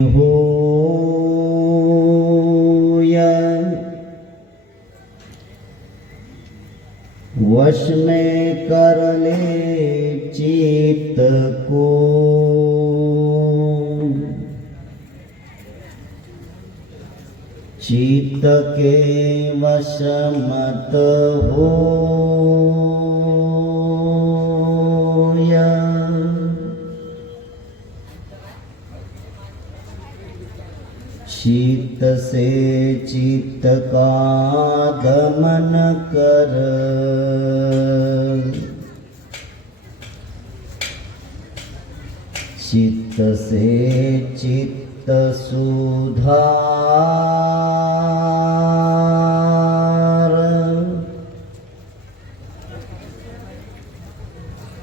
होया वश में कर ले चित्त को, चित्त के वश मत होया। चित्त से चित्त का दमन कर, चित्त से चित्त सुधार,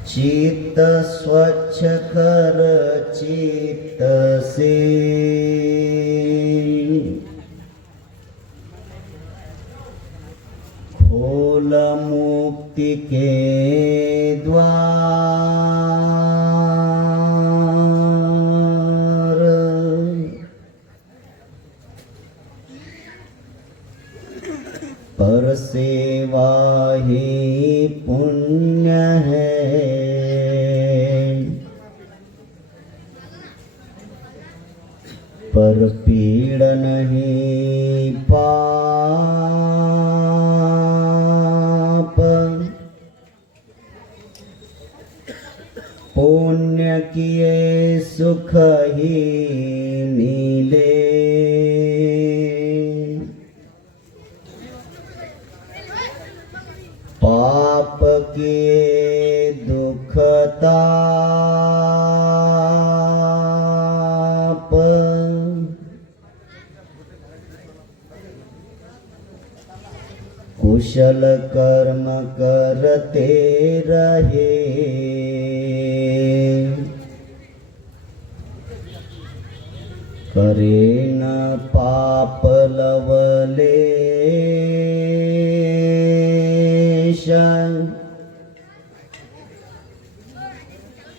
चित्त स्वच्छ कर चित्त से, खोल मुक्ति के द्वार। पर सेवा ही पुण्य है, पर पीड़ नहीं पाप। पुण्य किए सुख ही मिले, पाप किए दुख ताप। कुशल कर्म करते रहे, करे न पाप लवलेश।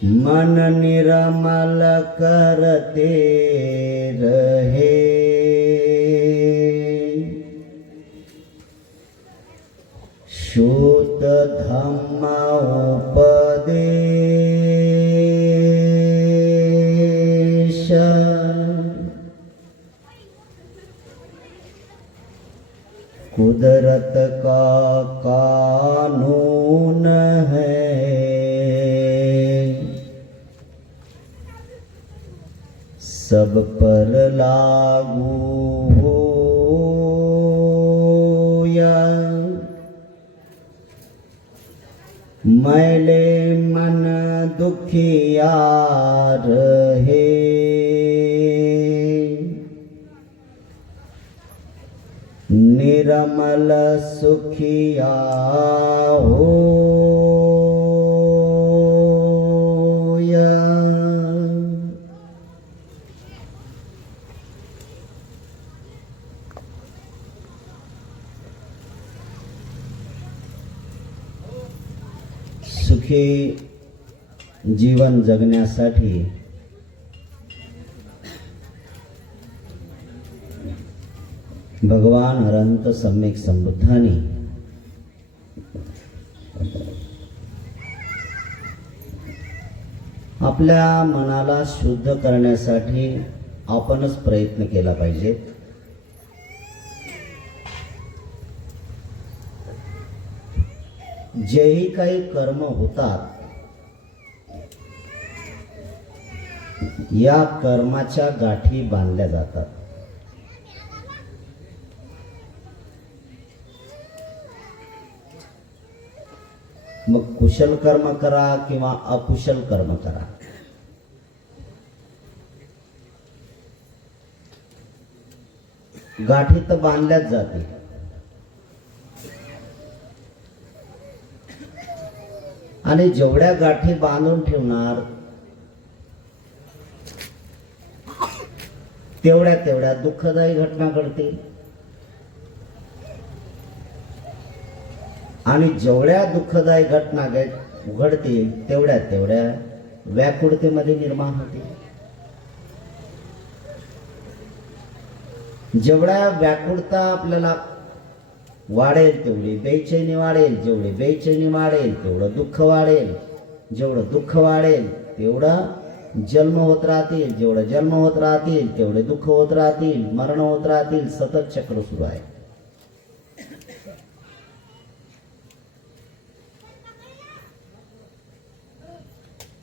मन निर्मल करते रहे, शुद्ध धम्म उपदेश। कुदरत का कानून है, सब पर लागू होया। मैले मन दुखिया रहे, निर्मल सुखिया होया। सुखी जीवन जगण्यासाठी भगवान अनंत सम्यक संबुद्धांनी आपल्या मनाला शुद्ध करण्यासाठी आपणच प्रयत्न केला पाहिजे। जेही काही कर्म होतात, या कर्माच्या गाठी बांधल्या जातात। मग कुशल कर्म करा किंवा अकुशल कर्म करा, गाठी तर बांधल्याच जाते। आणि जेवढ्या गाठी बांधून ठेवणार तेवढ्या दुःखदायी घटना घडतील, आणि जेवढ्या दुःखदायी घटना घडतील तेवढ्या व्याकुळतेमध्ये निर्माण होतील। जेवढ्या व्याकुळता आपल्याला वाढेल तेवढी बेचैनी वाढेल, जेवढी बेचैनी वाढेल तेवढं दुःख वाढेल, जेवढं दुःख वाढेल तेवढं जन्म होत राहतील, जेवढं जन्म होत राहतील तेवढे दुःख होत राहतील, मरण होत राहतील, सतत चक्र सुरू आहे.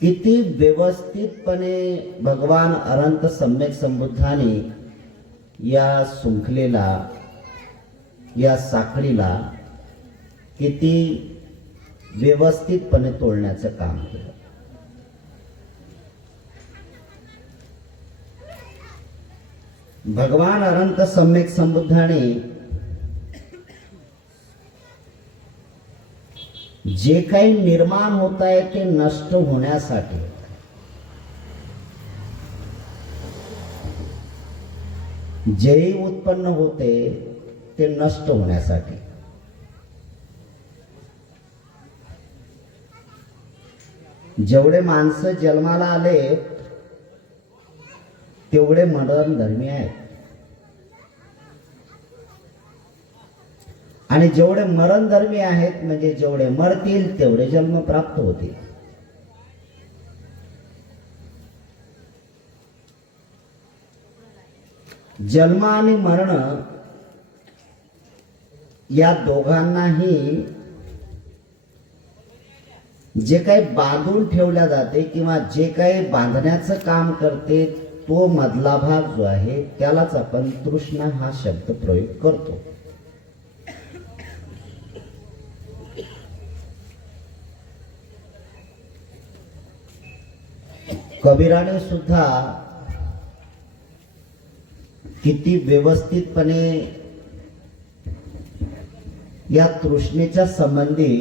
किती व्यवस्थितपणे भगवान अनंत सम्यक संबुद्धाने या शृंखलेला, या साखळीला किती व्यवस्थितपणे तोडण्याचं काम केलं. भगवान अनंत सम्यक संबुद्धाने जे काही निर्माण होत आहे ते नष्ट होण्यासाठी, जेही उत्पन्न होते ते नष्ट होण्यासाठी, जेवढे माणसं जन्माला आले तेवढे मरणधर्मी आहेत, आणि जेवढे मरणधर्मी आहेत म्हणजे जेवढे मरतील तेवढे जन्म प्राप्त होतील. जन्म आणि मरण या दोघांनाही जे काही बांधून ठेवल्या जाते किंवा जे काही बांधण्याचं काम करते तो मधला भाग जो आहे त्यालाच आपण तृष्णा हा शब्द प्रयोग करतो. कबीराने सुद्धा किती व्यवस्थितपणे या तृष्णेच्या संबंधी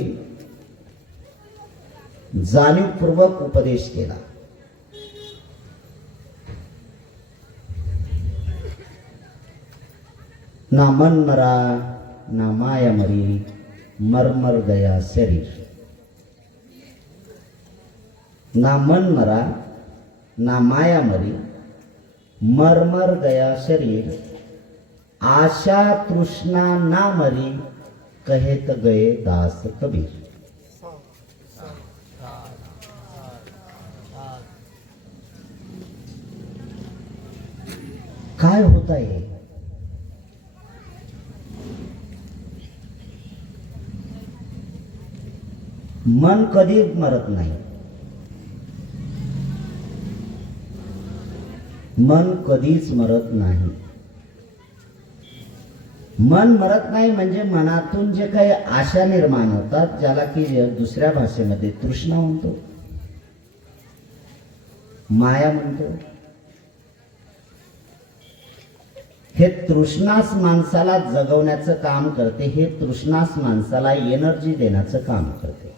जाणीवपूर्वक उपदेश केला. ना मन मरा ना माया मरी, मर गया शरीर. ना मन मरा ना माया मरी, मर गया शरीर. आशा तृष्णा ना मरी, कहेत गए दास कबीर. काय होत आहे? मन कधी मरत नाही. मन कधीच मरत नाही. मन मरत नाही म्हणजे मनातून जे काही आशा निर्माण होतात, ज्याला की दुसऱ्या भाषेमध्ये तृष्णा म्हणतो, माया म्हणतो, हे तृष्णाच माणसाला जगवण्याचं काम करते. हे तृष्णाच माणसाला एनर्जी देण्याचं काम करते.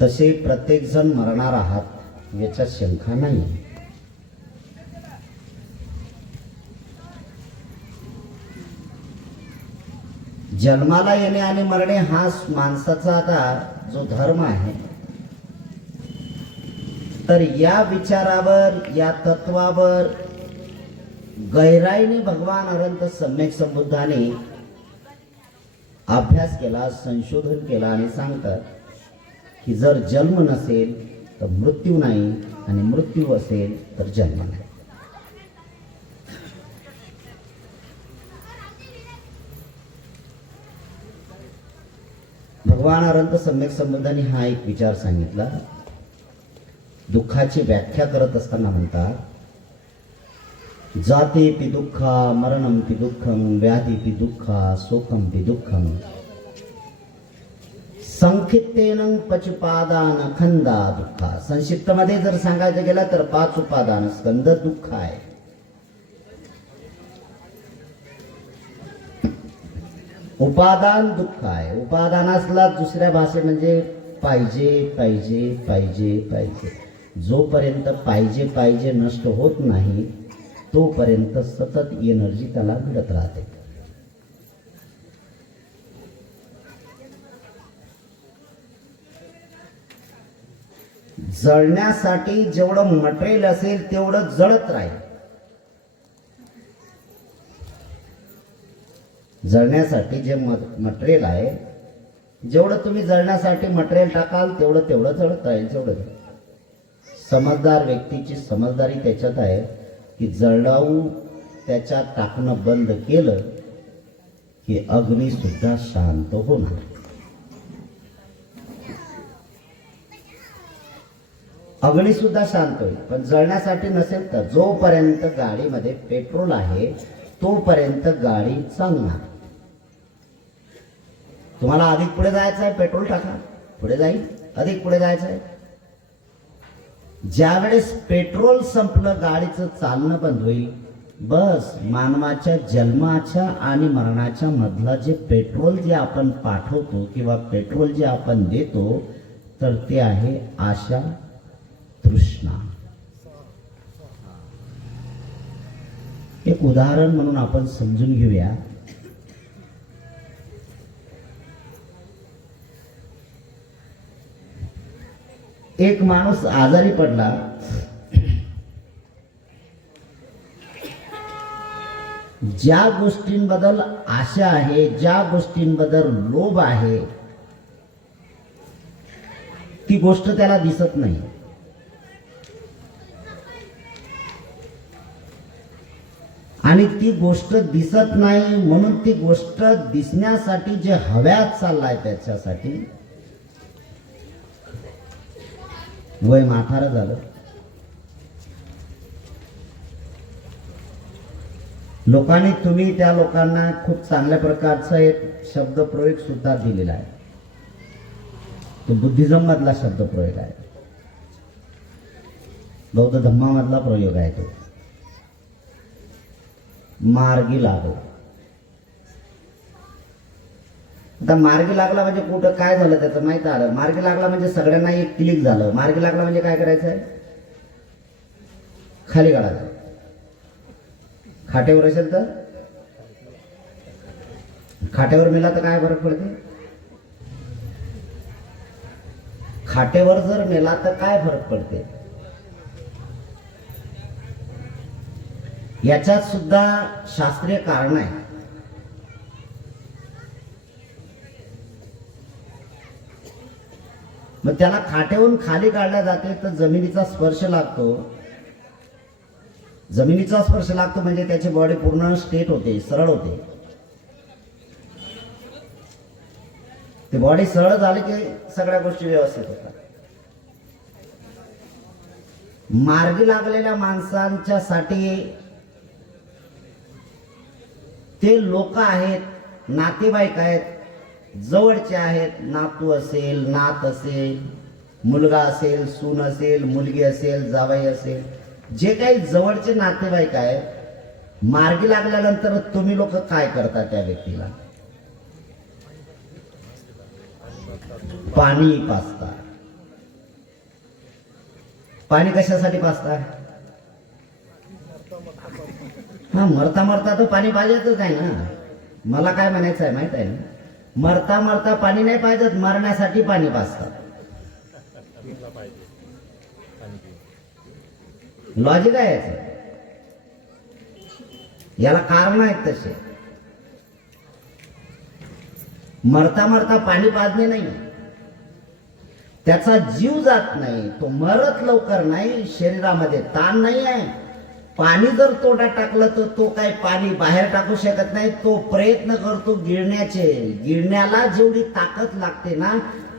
तसे प्रत्येक जण मरणार आहात याच्यात शंका नाही. जन्माला येणे आणि मरणे हा माणसाचा आता जो धर्म आहे, तर या विचारावर, या तत्वावर गहराईने भगवान अनंत सम्यक संबुद्धाने अभ्यास केला, संशोधन केला आणि सांगतात की जर जन्म नसेल तर मृत्यू नाही, आणि मृत्यू असेल तर जन्म नाही. भगवान अनंत सम्यक संबंधाने हा एक विचार सांगितला. दुःखाची व्याख्या करत असताना म्हणतात, जाते पि दुःखा, मरणम पि दुःखम, व्याधी पि दुःखा, शोकम पि दुःखम, संक्षिप्तेन पचुपादान खंदा दुःखा. संक्षिप्त मध्ये जर सांगायचं गेलं तर 5 उपादान स्कंद दुःख आहे. उपादान दुःख आहे. उपादानासला दुसऱ्या भाषे म्हणजे पाहिजे पाहिजे पाहिजे पाहिजे. जोपर्यंत पाहिजे पाहिजे नष्ट होत नाही तोपर्यंत सतत एनर्जी त्याला मिळत राहते. जळण्यासाठी जेवढं मटेरियल असेल तेवढं जळत राहील. जळण्यासाठी जे मटेरियल आहे, जेवढं तुम्ही जळण्यासाठी मटेरियल टाकाल तेवढं तेवढं जळत राहील. जेवढं समजदार व्यक्तीची समजदारी त्याच्यात आहे की जळाऊ त्याच्यात टाकणं बंद केलं की अग्नी सुद्धा शांत होणार. अग्नी सुद्धा शांत होईल. पण जळण्यासाठी नसेल तर जोपर्यंत गाडीमध्ये पेट्रोल आहे तोपर्यंत गाडी चालणार. तुम्हाला अधिक पुढे जायचं आहे, पेट्रोल टाका, पुढे जाईल. अधिक पुढे जायचं आहे. ज्यावेळेस पेट्रोल संपलं, गाडीचं चालणं बंद होईल. बस मानवाच्या जन्माच्या आणि मरणाच्या मधला जे पेट्रोल जे आपण पाठवतो किंवा पेट्रोल जे आपण देतो, तर ते आहे आशा, तृष्णा. एक उदाहरण म्हणून आपण समजून घेऊया. एक माणूस आजारी पडला. ज्या गोष्टींबद्दल आशा आहे, ज्या गोष्टींबद्दल लोभ आहे, ती गोष्ट त्याला दिसत नाही. आणि ती गोष्ट दिसत नाही म्हणून ती गोष्ट दिसण्यासाठी जे हव्यात चाललाय त्याच्यासाठी वय म्हातारं झालं. लोकांनी, तुम्ही त्या लोकांना खूप चांगल्या प्रकारचा एक शब्दप्रयोग सुद्धा दिलेला आहे. तो बुद्धिझम मधला शब्दप्रयोग आहे, बौद्ध धम्मामधला प्रयोग आहे. तो मार्गी लागला. आता मार्गी लागला म्हणजे कुठं काय झालं त्याचं माहित आलं. मार्गी लागला म्हणजे सगळ्यांना एक क्लिक झालं. मार्गी लागला म्हणजे काय करायचं आहे, खाली काढायचं. खाटेवर असेल तर खाटेवर मेला तर काय फरक पडते. खाटेवर जर मेला तर काय फरक पडते. याच्यात सुद्धा शास्त्रीय कारण आहे. मग त्याला खाटेवरून खाली काढल्या जाते तर जमिनीचा स्पर्श लागतो. जमिनीचा स्पर्श लागतो म्हणजे त्याची बॉडी पूर्ण स्ट्रेट होते, सरळ होते. ती बॉडी सरळ झाली की सगळ्या गोष्टी व्यवस्थित होतात. मार्गी लागलेल्या माणसांच्या साठी ते लोक आहेत, नातेवाईक आहेत, जवळचे आहेत. नातू असेल, नात असेल, मुलगा असेल, सून असेल, मुलगी असेल, जावई असेल, जे काही जवळचे नातेवाईक आहेत. मार्गी लागल्यानंतर तुम्ही लोक काय करता त्या व्यक्तीला? पाणी पाजता. पाणी कशासाठी पाजता? हा, मरता मरता तर पाणी पाहिजेच आहे ना. मला काय म्हणायचं आहे माहित आहे ना, मरता मरता पाणी नाही पाहिजेत, मरण्यासाठी पाणी पाजतात. लॉजिक आहे याचं. याला कारण आहेत तसे. मरता मरता पाणी पाजणे नाही, त्याचा जीव जात नाही, तो मरत लवकर नाही, शरीरामध्ये ताण नाही आहे. पाणी जर तोंडात टाकलं तर तो काही पाणी बाहेर टाकू शकत नाही. तो प्रयत्न करतो गिळण्याचे. गिळण्याला जेवढी ताकद लागते ना,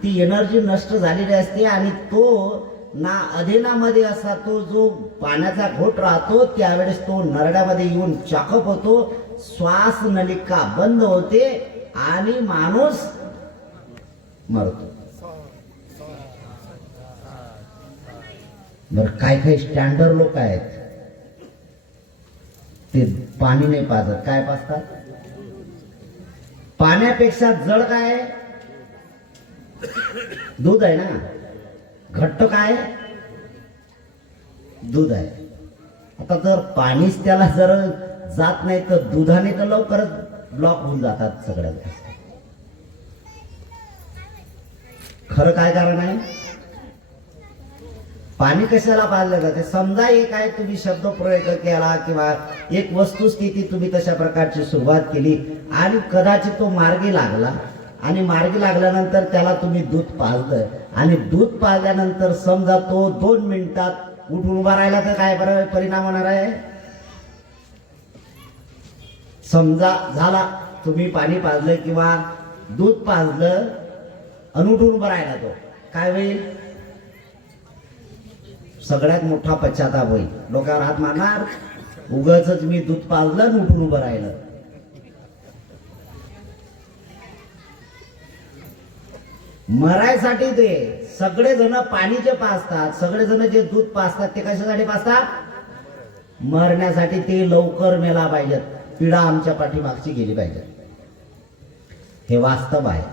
ती एनर्जी नष्ट झालेली असते. आणि तो ना अधेनामध्ये असा तो जो पाण्याचा घोट राहतो त्यावेळेस तो नरड्यामध्ये येऊन चॉकअप होतो. श्वास नलिका बंद होते आणि माणूस मरतो. बरं, काही स्टँडर्ड लोक आहेत ते पाणी नाही पाजत. काय पाजतात? पाण्यापेक्षा जड काय आहे? दूध आहे ना. घट्ट काय आहे? दूध आहे. आता जर पाणीच त्याला जर जात नाही तर दुधाने तर लवकरच ब्लॉक होऊन जातात सगळ्या गोष्टी. खरं काय कारण आहे? पाणी कशाला पाजलं जाते? समजा एक आहे, तुम्ही शब्द प्रयोग केला किंवा एक वस्तुस्थिती तुम्ही तशा प्रकारची सुरुवात केली आणि कदाचित तो मार्गी लागला आणि मार्गी लागल्यानंतर त्याला तुम्ही दूध पाजलं आणि दूध पाजल्यानंतर समजा तो 2 मिनिटात उठून उभा राहिला तर काय बरं परिणाम होणार आहे? समजा झाला तुम्ही पाणी पाजलं किंवा दूध पाजलं आणि उठून उभा राहिला, तो काय होईल? सगळ्यात मोठा पश्चाताप होईल. डोक्यावर हात मारणार, उगाचच मी दूध पाजलं आणि उठून उभं राहिलं. मरायसाठी ते सगळेजण पाणी जे पाजतात, सगळेजण जे दूध पाजतात ते कशासाठी पाजतात? मरण्यासाठी. ते लवकर मेला पाहिजेत, पिढा आमच्या पाठीमागची गेली पाहिजे. हे वास्तव आहे,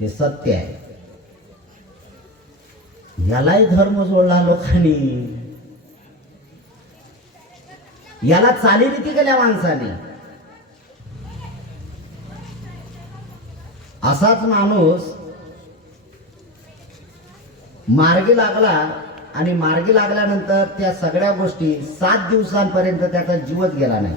हे सत्य आहे. यालाही धर्म जोडला लोकांनी, याला चालीरीती केल्या माणसाने. असाच माणूस मार्गी लागला आणि मार्गी लागल्यानंतर त्या सगळ्या गोष्टी 7 दिवसांपर्यंत त्याचा जीवच गेला नाही.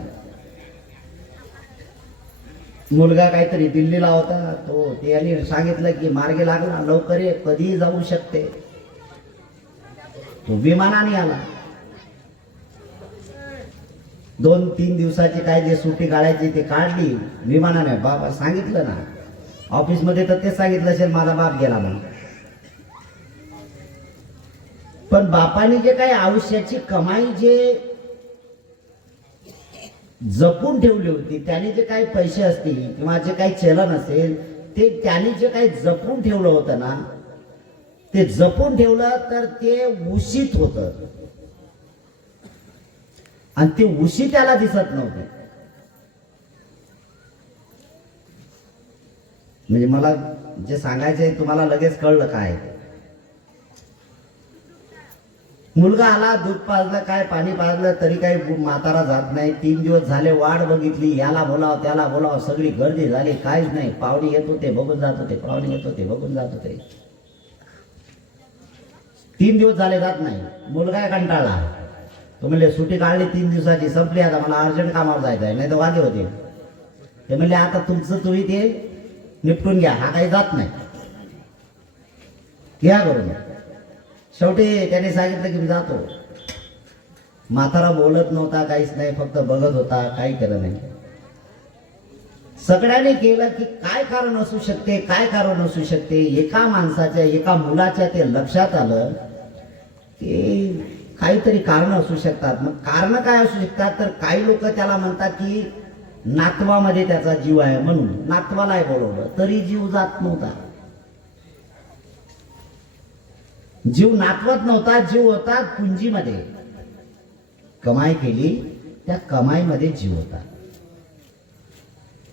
मुलगा काहीतरी दिल्लीला होता, तो त्याने सांगितलं की मार्गी लागला, लवकर ये, कधीही जाऊ शकते. तो विमानाने आला. 2-3 दिवसाची काय जे सुट्टी काढायची ते काढली विमानाने. बाबा सांगितलं ना ऑफिस मध्ये, तर तेच सांगितलं असेल माझा बाप गेला म्हणून. पण बापाने जे काही आयुष्याची कमाई जे जपून ठेवली होती, त्याने जे काही पैसे असतील किंवा जे काही चलन असेल ते त्याने जे काही जपून ठेवलं होतं ना, ते जपून ठेवलं तर ते उशीत होतं आणि ते उशी त्याला दिसत नव्हते. म्हणजे मला जे सांगायचंय तुम्हाला लगेच कळलं काय. मुलगा आला, दूध पाजलं, काय पाणी पाजलं, तरी काही म्हातारा जात नाही. 3 दिवस झाले वाट बघितली, याला बोलाव त्याला बोलाव, सगळी गर्दी झाली, काहीच नाही. पाहुणे येत होते बघून जात होते, पाहुणे येत होते बघून जात होते. 3 दिवस झाले जात नाही. मुलगा कंटाळला, तो म्हणले सुट्टी काढली 3 दिवसाची, संपली, आता मला अर्जंट कामावर जायचं आहे, नाही तर वागे होते. ते म्हणले आता तुमचं तुम्ही ते निपटून घ्या, हा काही जात नाही, घ्या करून. शेवटी त्याने सांगितलं की मी जातो. म्हातारा बोलत नव्हता, काहीच नाही, फक्त बघत होता, काही केलं नाही. सगळ्यांनी केलं की काय कारण असू शकते, काय कारण असू शकते. एका माणसाच्या, एका मुलाच्या ते लक्षात आलं की काहीतरी कारण असू शकतात. मग कारण काय असू शकतात, तर काही लोक त्याला म्हणतात की नातवामध्ये त्याचा जीव आहे, म्हणून नातवालाही बोलवलं तरी जीव जात नव्हता. जीव नातवत नव्हता, जीव होता पुंजीमध्ये. कमाई केली, त्या कमाईमध्ये जीव होता.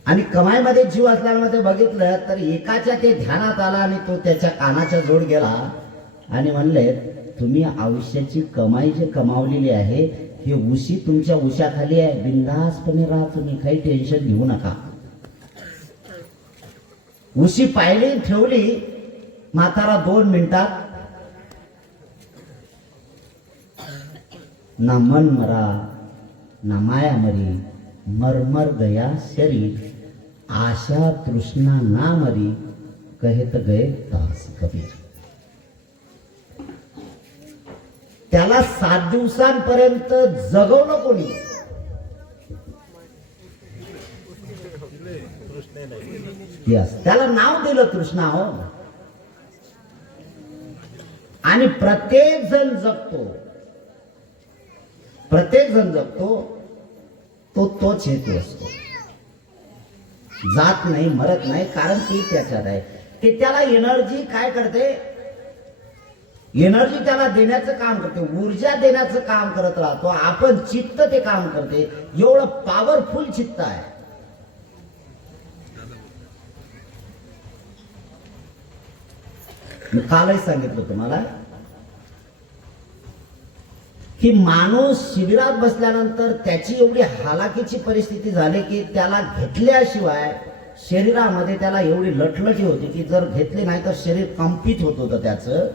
आणि कमाईमध्ये जीव असल्यामध्ये बघितलं तर एकाच्या ते ध्यानात आला आणि तो त्याच्या कानाच्या जोड गेला आणि म्हणले तुम्ही आयुष्याची कमाई जे कमावलेली आहे हे उशी तुमच्या उशाखाली आहे, बिंदासपणे राहा, तुम्ही काही टेन्शन घेऊ नका. उशी पाहिली, ठेवली. म्हातारा 2 मिनिटात ना मन मरा ना माया मरी, मरमर गया शरीर, आशा तृष्णा ना मरी, कहत गए दास कबीर. त्याला 7 दिवसांपर्यंत जगवलं कोणी? यस, त्याला नाव दिलं तृष्णा. हो, आणि प्रत्येक जण जगतो, प्रत्येक जण जगतो, तोच हेतू असतो. जात नाही, मरत नाही, कारण ती त्याच्यात आहे. ते त्याला एनर्जी काय करते, एनर्जी त्याला देण्याचं काम करते, ऊर्जा देण्याचं काम करत राहतो. आपण चित्त ते काम करते. एवढं पॉवरफुल चित्त आहे. मी कालही सांगितलं तुम्हाला की माणूस शिबिरात बसल्यानंतर त्याची एवढी हालाकीची परिस्थिती झाली की त्याला घेतल्याशिवाय शरीरामध्ये त्याला एवढी लटलटी होती की जर घेतली नाही तर शरीर कंपित होत होतं त्याचं.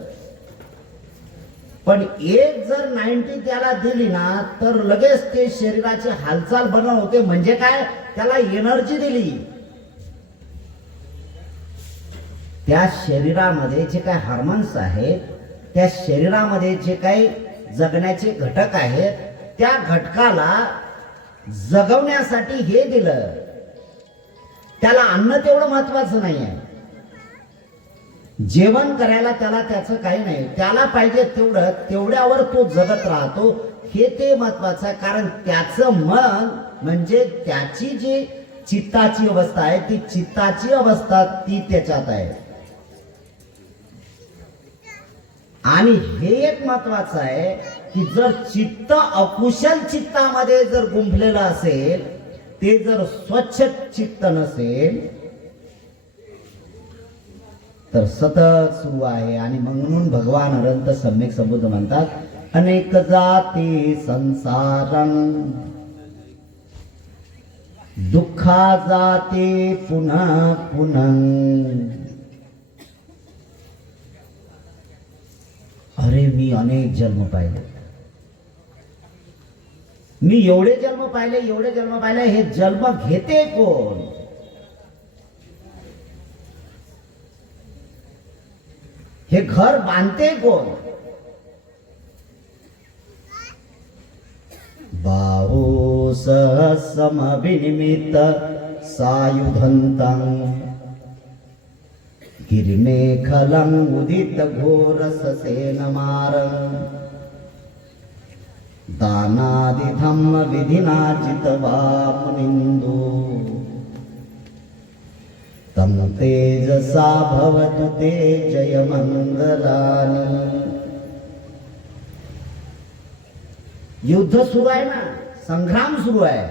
पण एक जर 90 त्याला दिली ना तर लगेच ते शरीराची हालचाल बनवून होते. म्हणजे काय, त्याला एनर्जी दिली. त्या शरीरामध्ये जे काही हार्मोन्स आहेत, त्या शरीरामध्ये जे काही जगण्याचे घटक आहेत, त्या घटकाला जगवण्यासाठी हे दिलं. त्याला अन्न तेवढं महत्वाचं नाही आहे. जेवण करायला त्याला त्याचं काही नाही, त्याला पाहिजे तेवढं, तेवढ्यावर तो जगत राहतो. हे ते महत्वाचं आहे. कारण त्याचं मन म्हणजे त्याची जी चित्ताची अवस्था आहे, ती चित्ताची अवस्था ती त्याच्यात आहे. आणि हे एक महत्वाचं आहे की जर चित्त अकुशल चित्तामध्ये जर गुंफलेलं असेल, ते जर स्वच्छ चित्त नसेल तर सतत सुरू आहे. आणि म्हणून भगवान अनंत सम्यक संबुद्ध म्हणतात, अनेक जाती संसारं दुःखा जाते पुन्हा पुन्हा. अरे मी अनेक जन्म पाहिले, मी एवढे जन्म पाहिले, एवढे जन्म पाहिले. हे जन्म घेते कोण? हे घर बांधते कोण? बाहू सहसमविनिमित सायुधन्तं गिरिमेखलं उदित घोरससेनमारं दानादिधम्म विधिना जितवा मुनिन्दो तम तेजसा भवतु ते जय मंगलानि. युद्ध सुरू आहे ना, संग्राम सुरू आहे.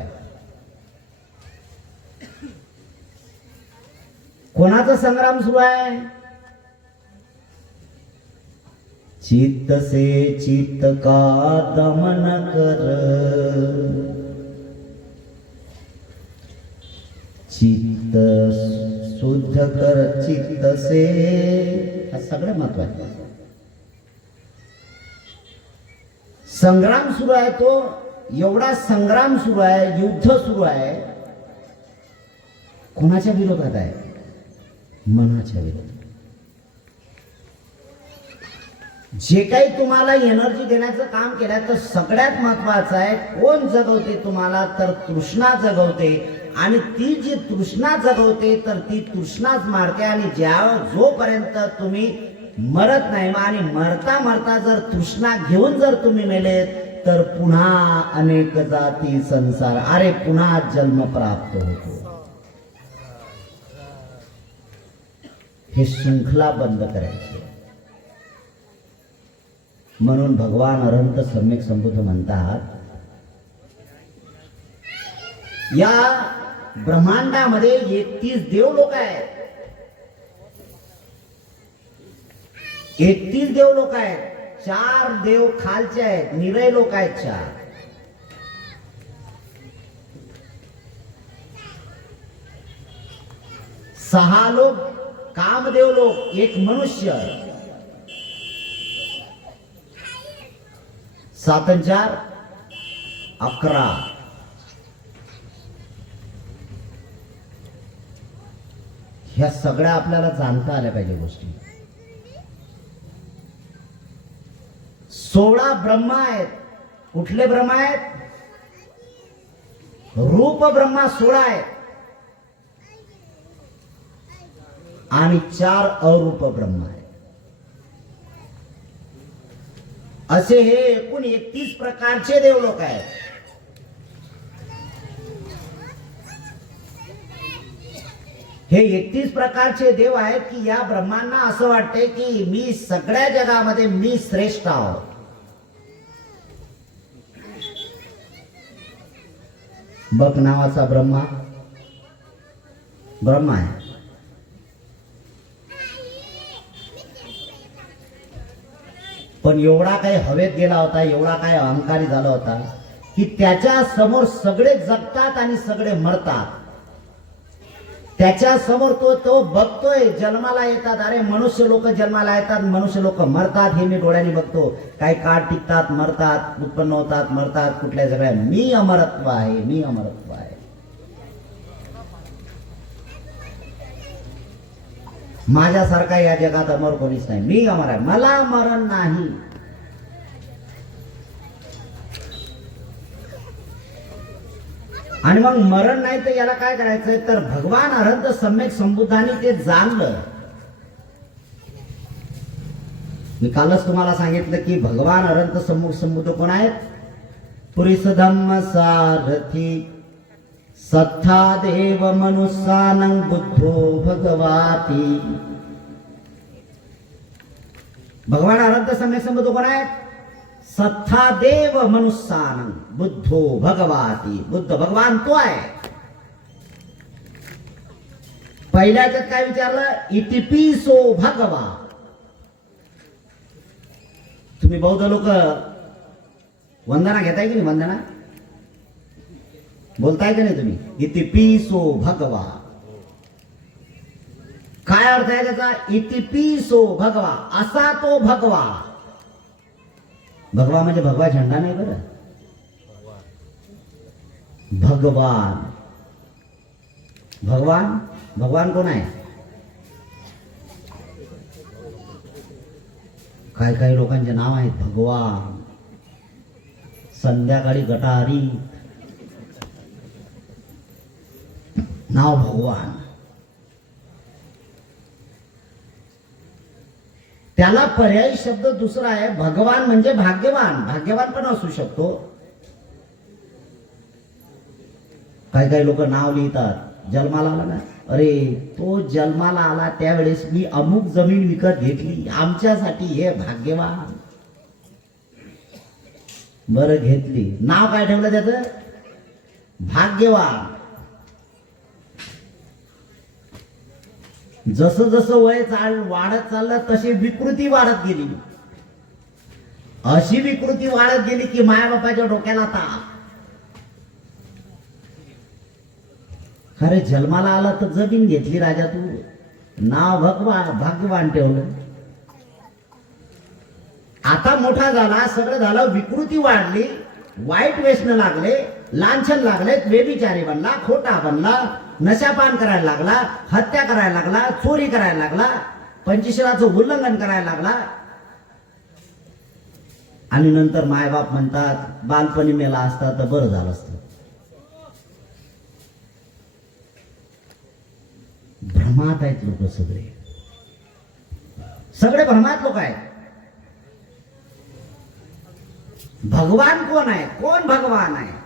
कोणाचा संग्राम सुरू आहे? चित्त से चित्त का दमन कर, चित्त शुद्ध कर चित्त से. हा सगळं महत्वाचं. संग्राम सुरू आहे, तो एवढा संग्राम सुरू आहे, युद्ध सुरू आहे. कोणाच्या विरोधात आहे? मनाच्या विरोधात. जे काही तुम्हाला एनर्जी देण्याचं काम केलं तर सगळ्यात महत्वाचं आहे कोण जगवते तुम्हाला, तर तृष्णा जगवते. आणि ती जी तृष्णा जगवते तर ती तृष्णाच मारते. आणि जोपर्यंत तुम्ही मरत नाही, आणि मरता मरता जर तृष्णा घेऊन जर तुम्ही मेलेत तर पुन्हा अनेक जाती संसार, अरे पुन्हा जन्म प्राप्त होतो. हे शृंखला बंद करायची. म्हणून भगवान अनंत सम्यक संबुद्ध म्हणतात, या ब्रह्मांडामध्ये 31 देव लोक आहेत. 31 देव लोक आहेत. 4 देव खालचे आहेत, निरय लोक आहेत 4. 6 लोक कामदेव लोक, 1 मनुष्य. 7 आणि 4 11. ह्या सगळ्या आपल्याला जाणता आल्या पाहिजे गोष्टी. 16 ब्रह्मा आहेत. कुठले ब्रह्मा आहेत? रूप ब्रह्मा 16 आहेत आणि 4 अरूप ब्रह्मा आहेत. असे हे एकूण 31 प्रकारचे देवलोक आहेत. हे 31 प्रकारचे देव आहेत की या ब्रह्मांना असं वाटते की मी सगळ्या जगामध्ये मी श्रेष्ठ आहोत. बक नावाचा ब्रह्मा आहे. पण एवढा काही हवेत गेला होता, एवढा काही अहंकारी झाला होता की त्याच्या समोर सगळे जगतात आणि सगळे मरतात. त्याच्या समोर तो बघतोय. जन्माला येतात, अरे मनुष्य लोक जन्माला येतात, मनुष्य लोक मरतात, हे मी डोळ्यांनी बघतो. काही काळ टिकतात, मरतात, उत्पन्न होतात, मरतात, कुठल्या सगळ्या. मी अमरत्व आहे, मी अमरत्व आहे. माझ्यासारखा या जगात अमर कोणीच नाही. मी अमर आहे, मला मरण नाही. आणि मग मरण नाही तर याला काय करायचंय, तर भगवान अनंत सम्यक संबुद्धांनी ते जाणलं. मी कालच तुम्हाला सांगितलं की भगवान अनंत सम्मुख संबुद्ध कोण आहेत? पुरीस धम्म सारथी सत्था देव मनुष्यानं बुद्धो भगवाती. भगवान अनंत सम्यक संबुद्ध कोण आहेत? सत्ता देव मनुष्यानं बुद्धो भगवाती. बुद्ध भगवान तो आहे. पहिल्याच्यात काय विचारलं? इतिपिसो भगवा. तुम्ही बौद्ध लोक वंदना घेताय की नाही? वंदना बोलताय की नाही तुम्ही? इतिपिसो भगवा. काय अर्थ आहे त्याचा? इतिपिसो भगवा, असा तो भगवा. भगवा म्हणजे भगवा झेंडा नाही बरं. भगवान. भगवान भगवान कोण आहे? काही काही लोकांचे नाव आहेत भगवान. संध्याकाळी गटारी नाव भगवान. त्याला पर्यायी शब्द दुसरा आहे. भगवान म्हणजे भाग्यवान. भाग्यवान पण असू शकतो. काही काही लोक नाव लिहितात. जन्माला आला ना, अरे तो जन्माला आला त्यावेळेस मी अमुक जमीन विकत घेतली, आमच्यासाठी हे भाग्यवान. बरं घेतली, नाव काय ठेवलं त्याचं? भाग्यवान. जसं जसं वय वाढत चाललं तशी विकृती वाढत गेली. अशी विकृती वाढत गेली की मायाबापाच्या डोक्याला ताप. खरे जन्माला आला तर जमीन घेतली राजा तू, नाव भाग्यवान ठेवलं. आता मोठा झाला, सगळं झालं, विकृती वाढली, वाईट व्यसन लागले, लांछन लागले, व्यभिचारी बनला, खोटा बनला, नशापान करायला लागला, हत्या करायला लागला, चोरी करायला लागला, पंचशीलाचं उल्लंघन करायला लागला. आणि नंतर मायबाप म्हणतात बालपणी मेला असता तर बरं झालं असतं. भ्रमात आहेत लोक, सगळे सगळे भ्रमात लोक आहेत. भगवान कोण आहे? कोण भगवान आहे?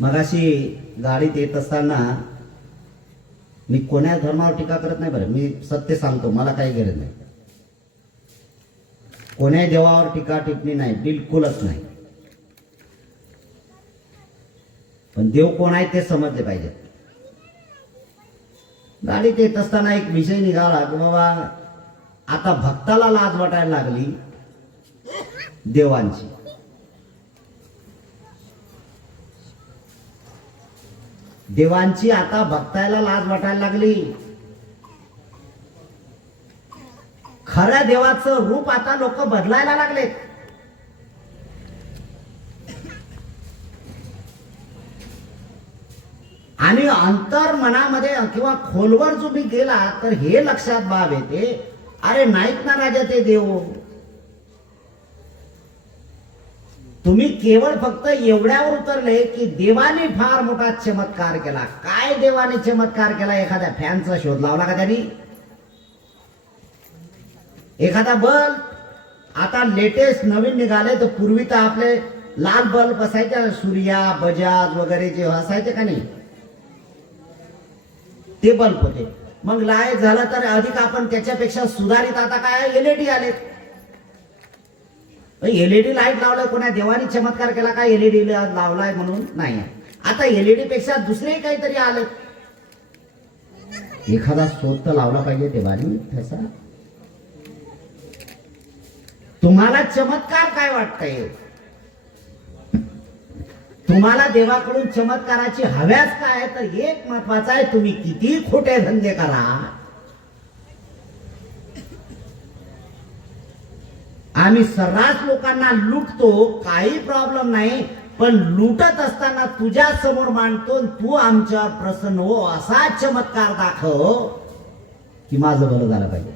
मगाशी गाडीत येत असताना, मी कोण्या धर्मावर टीका करत नाही बरं, मी सत्य सांगतो, मला काही गरज नाही. कोण्या देवावर टीका टिप्पणी नाही, बिलकुलच नाही. पण देव कोण आहे ते समजले पाहिजे. गाडीत येत असताना एक विषय निघाला की बाबा आता भक्ताला लाज वाटायला लागली देवांची. देवांची आता भक्ताला लाज वाटायला लागली. खऱ्या देवाचं रूप आता लोक बदलायला लागलेत. आणि अंतर मनामध्ये किंवा खोलवर तुम्ही गेला तर हे लक्षात बाब येते, अरे नाहीत ना राजा ते देव. तुम्ही केवळ फक्त एवढ्यावर उतरले की देवाने फार मोठा चमत्कार केला. काय देवाने चमत्कार केला? एखाद्या फॅनचा शोध लावला का त्यांनी? एखादा बल्ब आता लेटेस्ट नवीन निघाले, तर पूर्वी तर आपले लाल बल्ब असायचे, सूर्या, बजाज वगैरे जे असायचे का नाही, ते बल्ब होते. मग लाईट झाला तर अधिक आपण त्याच्यापेक्षा सुधारित आता काय एलईडी आले. एलईडी लाईट लावलाय कोणा देवानी चमत्कार केला का? एलईडी लावलाय म्हणून नाही. आता एलईडी पेक्षा दुसरे काहीतरी आले. एखादा शोध तर लावला पाहिजे देवानी तसा. तुम्हाला चमत्कार काय वाटतंय? तुम्हाला देवाकडून चमत्काराची हव्यास काय, तर एक महत्वाचं आहे, तुम्ही किती खोटे धंदे करा, आम्ही सर्रास लोकांना लुटतो, काही प्रॉब्लेम नाही, पण लुटत असताना तुझ्या समोर मांडतो, तू आमच्यावर प्रसन्न हो, असा चमत्कार दाखव की माझं भलं झालं पाहिजे.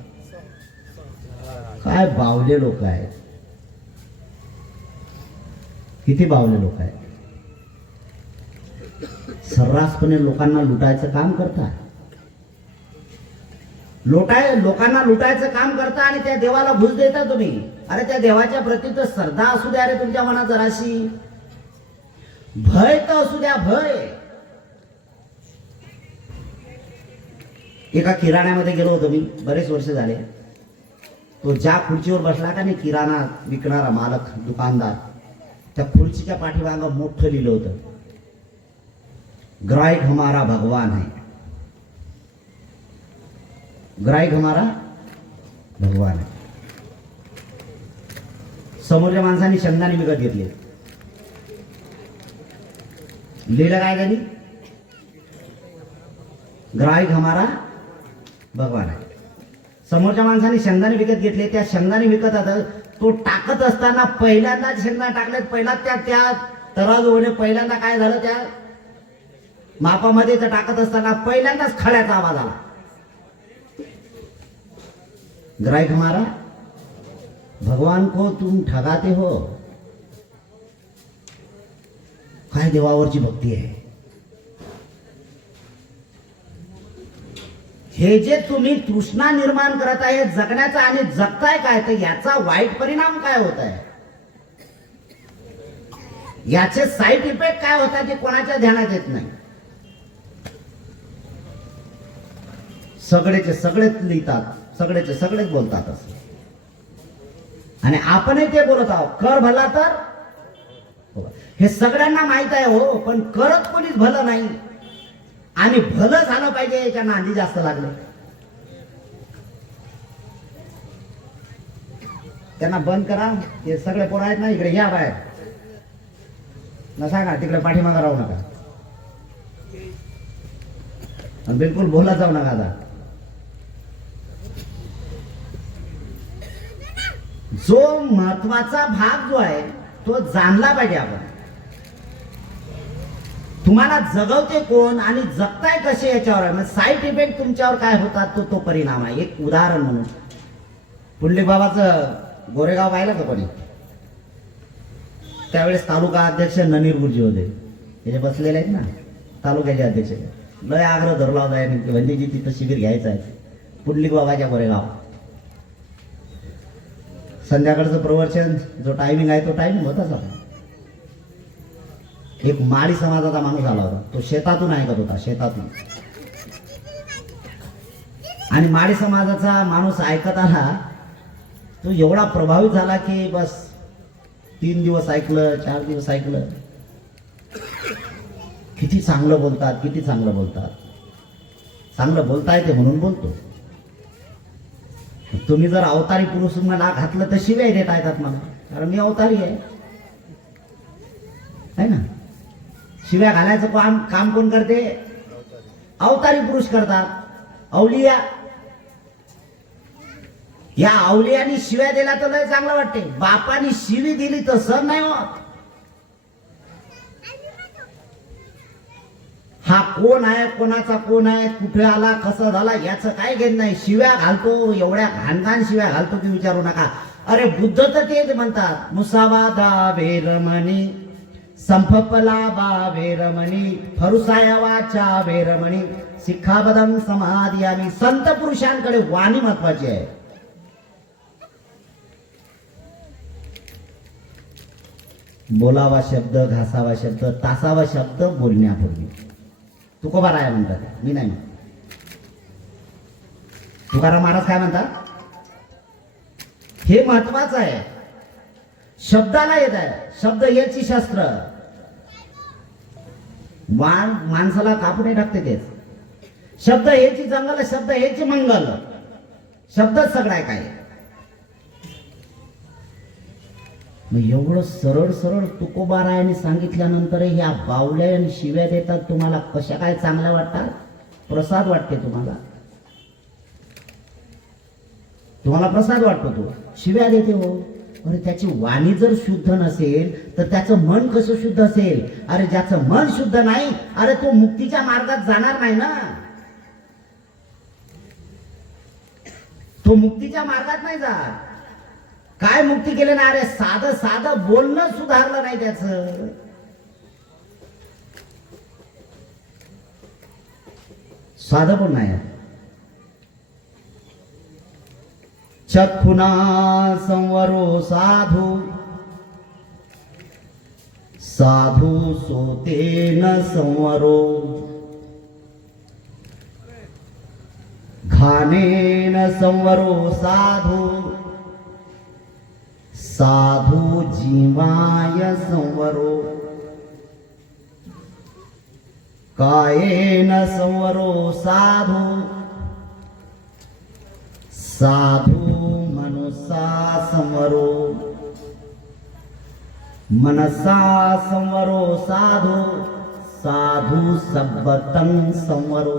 काय बावले लोक आहेत, किती बावले लोक आहेत. सर्रासपणे लोकांना लुटायचं काम करतात, लोकांना लुटायचं काम करता आणि त्या देवाला घुस देता तुम्ही. अरे त्या देवाच्या प्रती तर श्रद्धा असू द्या रे तुमच्या मनात जराशी, भय तर असू द्या, भय. एका किराण्यामध्ये गेलो होतो मी, बरेच वर्ष झाले. तो ज्या खुर्चीवर बसला का नाही, किराणा विकणारा मालक, दुकानदार, त्या खुर्चीच्या पाठीमागं मोठं लिहिलं होतं, ग्राहक हमारा भगवान है. ग्राहक हमारा भगवान है. समोरच्या माणसाने शेंगदाणे विकत घेतले, लिहिलं काय त्यांनी, ग्राहक हमारा भगवान आहे. समोरच्या माणसाने शेंगदाणे विकत घेतले, त्या शेंगदाणे विकत आता तो टाकत असताना पहिल्यांदा शेंगदाणे टाकले, पहिला त्या तराजूने पहिल्यांदा काय झालं, त्या मापामध्ये टाकत असताना पहिल्यांदाच खळ्याचा आवाज आला. ग्राहक हमारा भगवान को तुम ठगाते हो. काय देवावरची भक्ती आहे. हे जे तुम्ही तृष्णा निर्माण करत आहे जगण्याचा आणि जगताय काय, तर याचा वाईट परिणाम काय होत आहे, याचे साईड इफेक्ट काय होतात ते कोणाच्या ध्यानात येत नाही. सगळेचे सगळेच लिहितात, सगळेचे सगळेच बोलतात असं, आणि आपणही ते बोलत आहोत, कर भला तर. हे सगळ्यांना माहित आहे हो, पण करत कोणीच भलं नाही, आणि भलं झालं पाहिजे याच्या नांदी जास्त लागले. त्यांना बंद करा, हे सगळे पोरं आहेत ना, इकडे या बाहेर ना, सांगा तिकडे पाठीमागं राहू नका, आणि बिलकुल बोलत जाऊ नका. आता जो महत्वाचा भाग जो आहे तो जाणला पाहिजे आपण. तुम्हाला जगवते कोण आणि जगताय कसे याच्यावर आहे, साईड इफेक्ट तुमच्यावर काय होतात तो परिणाम आहे. एक उदाहरण म्हणून, पुंडलिक बाबाचं गोरेगाव पाहिलं का कोणी, त्यावेळेस तालुका अध्यक्ष ननीर गुरुजी होते, त्याचे बसलेले आहेत ना तालुक्याचे अध्यक्ष. लय आग्रह धरला होता वंदीजी तिथं शिबिर घ्यायचं आहे पुंडलिक बाबाच्या गोरेगाव. संध्याकाळचं प्रवचन जो टायमिंग आहे तो टायमिंग होताच होता. एक माळी समाजाचा माणूस आला होता, तो शेतातून ऐकत होता, शेतातून. आणि माळी समाजाचा माणूस ऐकत आला, तो एवढा प्रभावित झाला की बस 3 दिवस ऐकलं, 4 दिवस ऐकलं. किती चांगलं बोलतात, किती चांगलं बोलतात. चांगलं बोलता येते म्हणून बोलतो. तुम्ही जर अवतारी पुरुष मला घातलं तर शिव्या देता येतात मला, कारण मी अवतारी आहे ना. शिव्या घालायचं काम कोण करते, अवतारी पुरुष करतात, अवलिया. या अवलियानी शिव्या दिला तर लय चांगलं वाटते, बापानी शिवी दिली तर सर नाही होत. हा कोण आहे, कोणाचा कोण आहे, कुठे आला, कसं झाला याचं काय घेत नाही. शिव्या घालतो, एवढ्या घाणघाण शिव्या घालतो की विचारू नका. अरे बुद्ध तर तेच म्हणतात, मुसावादा वेरमणी, संफपला बा वेरमणी, फरुसाया वाचा वेरमणी, सिक्खापदम समाधियामी. संत पुरुषांकडे वाणी महत्वाची आहे. बोलावा शब्द, घासावा शब्द, तासावा शब्द बोलण्यापूर्वी. तुकोबा राय म्हणतात, मी नाही. तुकाराम महाराज काय म्हणतात, हे महत्वाचं आहे. शब्दाला येत आहे, शब्द याची शस्त्र. माणसाला कापून टाकते तेच. शब्द हेची जंगल, शब्द हेची मंगल. शब्दच सगळं आहे काय. मग एवढं सरळ सरळ तुकोबारायाने सांगितल्यानंतर ह्या बावल्या आणि शिव्या देतात तुम्हाला कशा काय चांगल्या वाटतात? प्रसाद वाटते तुम्हाला? तुम्हाला प्रसाद वाटतो? तो शिव्या देते हो. अरे त्याची वाणी जर शुद्ध नसेल तर त्याचं मन कसं शुद्ध असेल? अरे ज्याचं मन शुद्ध नाही, अरे तो मुक्तीच्या मार्गात जाणार नाही ना. तो मुक्तीच्या मार्गात नाही जात. काय मुक्ती केली ना? अरे साधं साधं बोलणं सुधारलं नाही त्याचं. साधं पण नाही. चक्षुना संवरो साधू, साधू सोतेन संवरो, घानेन संवरो साधू, साधू जीवाय संवरो, कायेन संवरो साधू, साधू मनसा संवरो, मनसा संवरो साधू, साधू सब्बतं संवरो,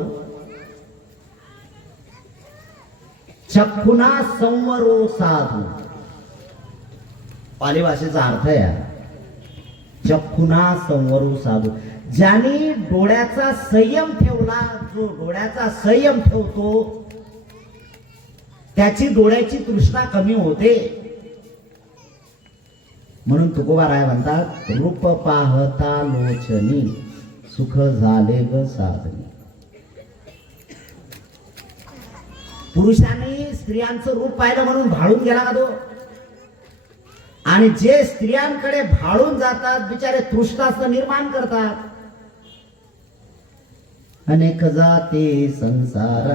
चक्षुना संवरो साधू. पाली भाषेचा अर्थ आहे चक्षुना संवरो साधू. ज्याने डोळ्याचा संयम ठेवला, जो डोळ्याचा संयम ठेवतो त्याची डोळ्याची तृष्णा कमी होते. म्हणून तुकोबाराय म्हणतात, रूप पाहता लोचनी, सुख झाले ग साधनी. पुरुषांनी स्त्रियांचं रूप पाहिलं म्हणून भाळून गेला का तो? आणि जे स्त्रियांकडे भाळून जातात बिचारे तृष्णास्त्र निर्माण करतात. अनेक जाते संसार,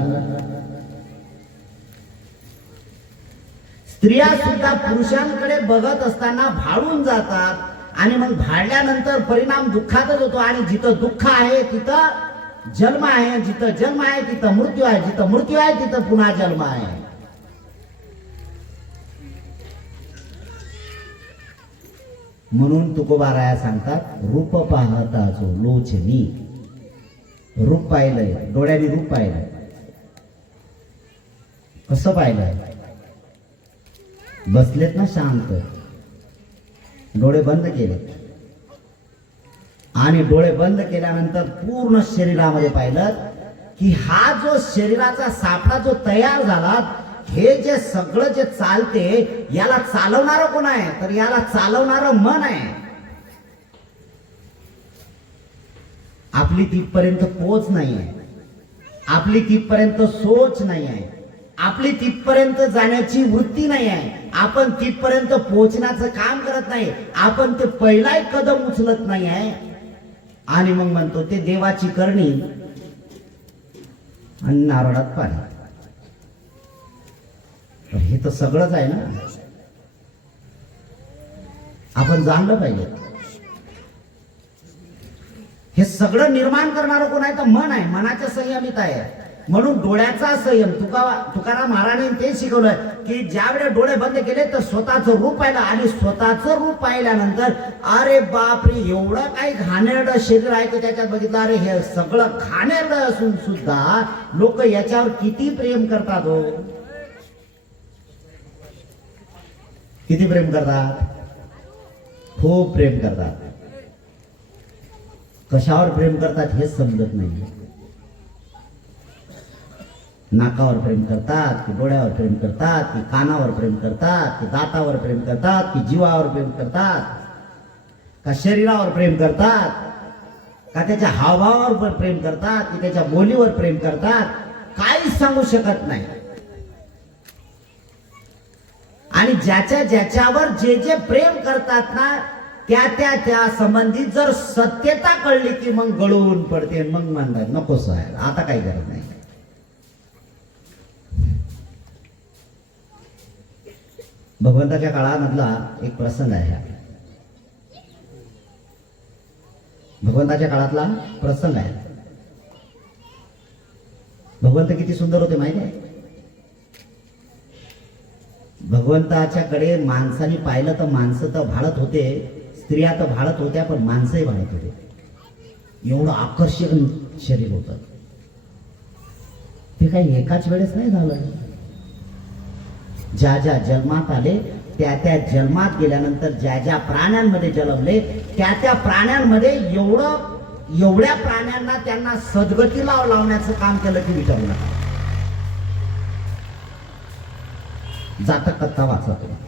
स्त्रिया सुद्धा पुरुषांकडे बघत असताना भाळून जातात आणि मग भाळल्यानंतर परिणाम दुःखातच होतो. आणि जिथं दुःख आहे तिथं जन्म आहे, जिथं जन्म आहे तिथं मृत्यू आहे, जिथं मृत्यू आहे तिथं पुन्हा जन्म आहे. म्हणून तुकोबाराया सांगतात, रूप पाहता जो लोचनी. रूप पाहिलंय, डोळ्याने रूप पाहिलंय. कसं पाहिलंय? बसलेत ना शांत, डोळे बंद केले आणि डोळे बंद केल्यानंतर पूर्ण शरीरामध्ये पाहिलं की हा जो शरीराचा सापळा जो तयार झाला, हे जे सगळं जे चालते याला चालवणारं कोण आहे? तर याला चालवणारं मन आहे. आपली तिथपर्यंत पोच नाही आहे, आपली तिथपर्यंत सोच नाही आहे, आपली तिथपर्यंत जाण्याची वृत्ती नाही आहे. आपण तिथपर्यंत पोहोचण्याचं काम करत नाही. आपण ते पहिला एक कदम उचलत नाही आहे. आणि मग म्हणतो ते देवाची करणी आणि नारळात पाणी. हे तर सगळंच आहे ना. आपण जाणलं पाहिजे हे सगळं निर्माण करणारं कोण आहे? तर मन आहे. मनाच्या संयमित आहे. म्हणून डोळ्याचा संयम. तुकाराम महाराजांनी ते शिकवलं की ज्यावेळेस डोळे बंद केले तर स्वतःचं रूप पाहिलं आणि स्वतःचं रूप पाहिल्यानंतर अरे बापरे, एवढं काही घाणेरडं शरीर आहे की त्याच्यात बघितलं, अरे हे सगळं घाणेरडं असून सुद्धा लोक याच्यावर किती प्रेम करतात हो. किती प्रेम करतात? खूप प्रेम करतात. कशावर प्रेम करतात हेच समजत नाही. नाकावर प्रेम करतात की डोळ्यावर प्रेम करतात की कानावर प्रेम करतात की दातावर प्रेम करतात की जीवावर प्रेम करतात का शरीरावर प्रेम करतात का त्याच्या हावभावावर प्रेम करतात की त्याच्या बोलीवर प्रेम करतात, काहीच सांगू शकत नाही. आणि ज्याच्या ज्याच्यावर जे जे प्रेम करतात ना त्या संबंधित जर सत्यता कळली की मग गळून पडते. मग म्हणतात नको साहेब, आता काही गरज नाही. भगवंताच्या काळामधला एक प्रसंग आहे. भगवंताच्या काळातला प्रसंग आहे. भगवंत किती सुंदर होते माहिती आहे? भगवंताच्याकडे माणसाने पाहिलं तर माणसं तर भाळत होते, स्त्रिया तर भाळत होत्या, पण माणसंही भाळत होते. एवढं आकर्षक शरीर होतं. ते काही एकाच वेळेस नाही झालं. ज्या ज्या जन्मात आले त्या त्या जन्मात गेल्यानंतर ज्या ज्या प्राण्यांमध्ये जन्मले त्या त्या प्राण्यांमध्ये एवढ्या प्राण्यांना त्यांना सद्गतीला लावण्याचं काम केलं की विचारू नका. जाता कथा वाचा तुम्ही.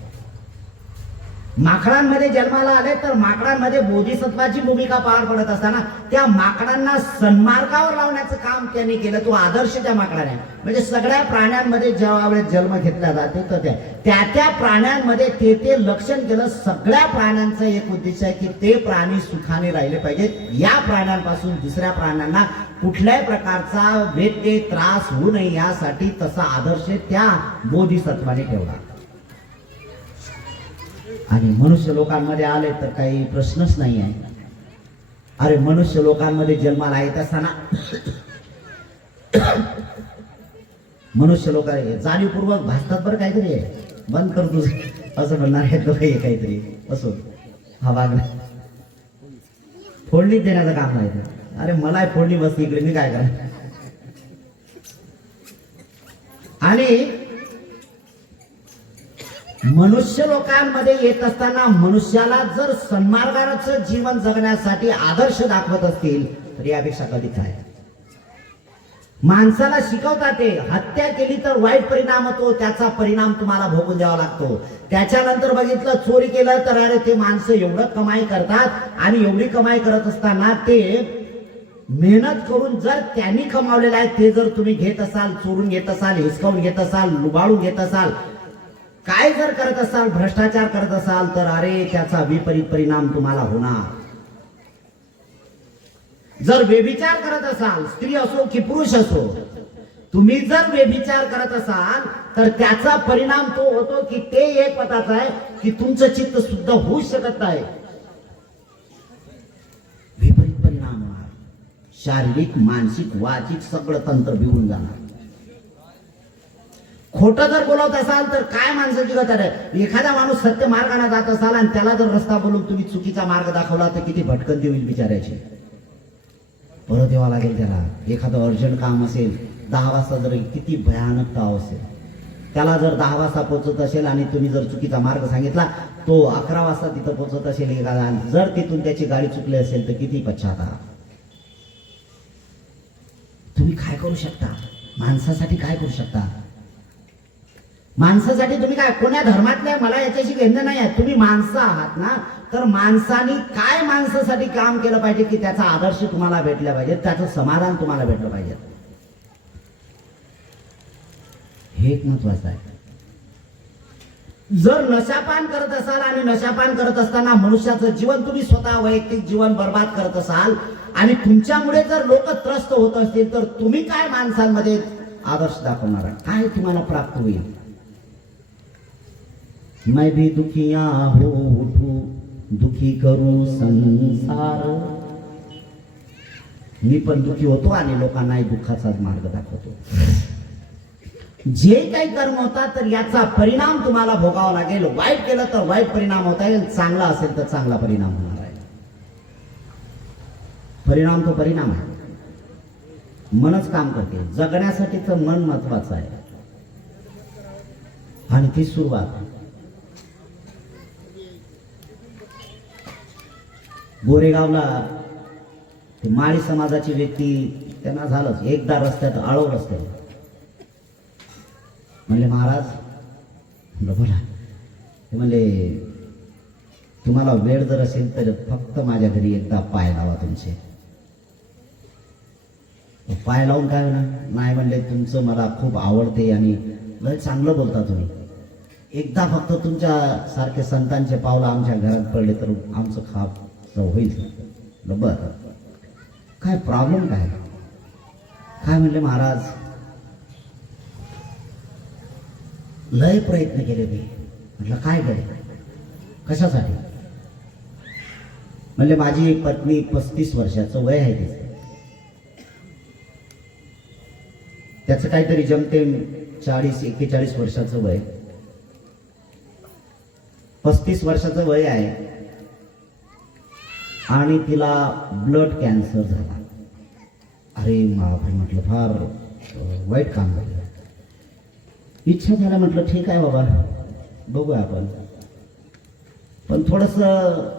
माकडांमध्ये जन्माला आले तर माकडांमध्ये बोधिसत्वाची भूमिका पार पडत असताना त्या माकडांना सन्मार्गावर लावण्याचं काम त्यांनी केलं. तो आदर्श त्या माकडाने, म्हणजे सगळ्या प्राण्यांमध्ये ज्या वेळेस जन्म घेतला जाते तर त्या त्या प्राण्यांमध्ये ते लक्षण केलं. सगळ्या प्राण्यांचा एक उद्देश आहे की ते प्राणी सुखाने राहिले पाहिजेत. या प्राण्यांपासून दुसऱ्या प्राण्यांना कुठल्याही प्रकारचा व्यत्यय त्रास होऊ नये यासाठी तसा आदर्श त्या बोधिसत्वाने ठेवला. आणि मनुष्य लोकांमध्ये आले तर काही प्रश्नच नाही आहे. अरे मनुष्य लोकांमध्ये जन्माला येत असताना मनुष्य लोक जाणीवपूर्वक भासतात बरं. काहीतरी आहे बंद कर तुझ असं म्हणणार आहे तो काहीतरी असो. हा भाग फोडणी देण्याचं काम नाही. अरे मला फोडणी बसली इकडे, मी काय करा. आणि मनुष्य लोकांमध्ये येत असताना मनुष्याला जर सन्मार्गाचं जीवन जगण्यासाठी आदर्श दाखवत असतील तर यापेक्षा कधीच आहे. माणसाला शिकवतात ते हत्या केली तर वाईट परिणाम होतो, त्याचा परिणाम तुम्हाला भोगून द्यावा लागतो. त्याच्यानंतर बघितलं चोरी केलं तर अरे ते माणसं एवढं कमाई करतात आणि एवढी कमाई करत असताना ते मेहनत करून जर त्यांनी कमावलेलं आहे ते जर तुम्ही घेत असाल, चोरून घेत असाल, हिसकावून घेत असाल, लुबाडून घेत असाल, काय जर करत असाल, भ्रष्टाचार करत असाल तर अरे त्याचा विपरीत परिणाम तुम्हाला होणार. जर व्यभिचार करत असाल, स्त्री असो की पुरुष असो, तुम्ही जर व्यभिचार करत असाल तर त्याचा परिणाम तो होतो की ते एक पदार्थ आहे की तुमचं चित्त शुद्ध होऊ शकत नाही. विपरीत परिणाम होणार. शारीरिक, मानसिक, वाचिक सगळं तंत्र बिघडून जाणार. खोटं जर बोलत असाल तर काय माणसाची गत आहे. एखादा माणूस सत्य मार्गाने जात असाल आणि त्याला जर रस्ता बोलून तुम्ही चुकीचा मार्ग दाखवला तर किती भटकंती होईल बिचारायची. परत यावं लागेल त्याला. एखादं अर्जंट काम असेल 10 वाजता, जर किती भयानक ताव असेल, त्याला जर 10 वाजता पोहोचत असेल आणि तुम्ही जर चुकीचा मार्ग सांगितला, तो 11 वाजता तिथं पोहोचत असेल एखादा, जर तिथून त्याची गाडी चुकली असेल तर किती पश्चाताप. तुम्ही काय करू शकता? माणसासाठी काय करू शकता? माणसासाठी तुम्ही काय, कोण्या धर्मातल्या मला याच्याशी घेणं नाही आहे. तुम्ही माणसं आहात ना, तर माणसाने काय माणसासाठी काम केलं पाहिजे की त्याचा आदर्श तुम्हाला भेटला पाहिजे, त्याचं समाधान तुम्हाला भेटलं पाहिजे. हे एक महत्वाचं आहे. जर नशापान करत असाल आणि नशापान करत असताना मनुष्याचं जीवन तुम्ही स्वतः वैयक्तिक जीवन बर्बाद करत असाल आणि तुमच्यामुळे जर लोक त्रस्त होत असतील तर तुम्ही काय माणसांमध्ये आदर्श दाखवणार, काय तुम्हाला प्राप्त होईल? मैं भी दुखिया हो उठू दुखी करू संसार. मी पण दुखी होतो आणि लोकांनाही दुःखाचाच मार्ग दाखवतो. जे काही कर्म होतात तर याचा परिणाम तुम्हाला भोगावा लागेल. वाईट केलं तर वाईट परिणाम होता येईल, चांगला असेल तर चांगला परिणाम होणार आहे. परिणाम तो परिणाम आहे. मनच काम करते. जगण्यासाठीचं मन महत्वाचं आहे. आणि ती सुरुवात गोरेगावला ते माळी समाजाची व्यक्ती, त्यांना झालंच एकदा रस्त्यात आळव रस्त्यात म्हणले, महाराज बोला. ते म्हणले तुम्हाला वेळ जर असेल तर फक्त माझ्या घरी एकदा पाय लावा तुमचे. पाय लावून काय होणार? नाही म्हणले, तुमचं मला खूप आवडते आणि लय चांगलं बोलता तुम्ही. एकदा फक्त तुमच्या सारखे संतांचे पावलं आमच्या घरात पडले तर आमचं खाप होईल. बरं, काय प्रॉब्लेम काय? काय म्हणले, महाराज लय प्रयत्न केले मी. म्हटलं काय केले, कशासाठी? म्हणले माझी पत्नी 35 वर्षाचं वय आहे तिचं. त्याचं काहीतरी जमते 40-41 वर्षाचं वय. 35 वर्षाचं वय आहे आणि तिला ब्लड कॅन्सर झाला. अरे बापरे, म्हटलं फार वाईट काम झालं. इच्छा झाला, म्हटलं ठीक आहे बाबा, बघूया आपण. पण थोडंसं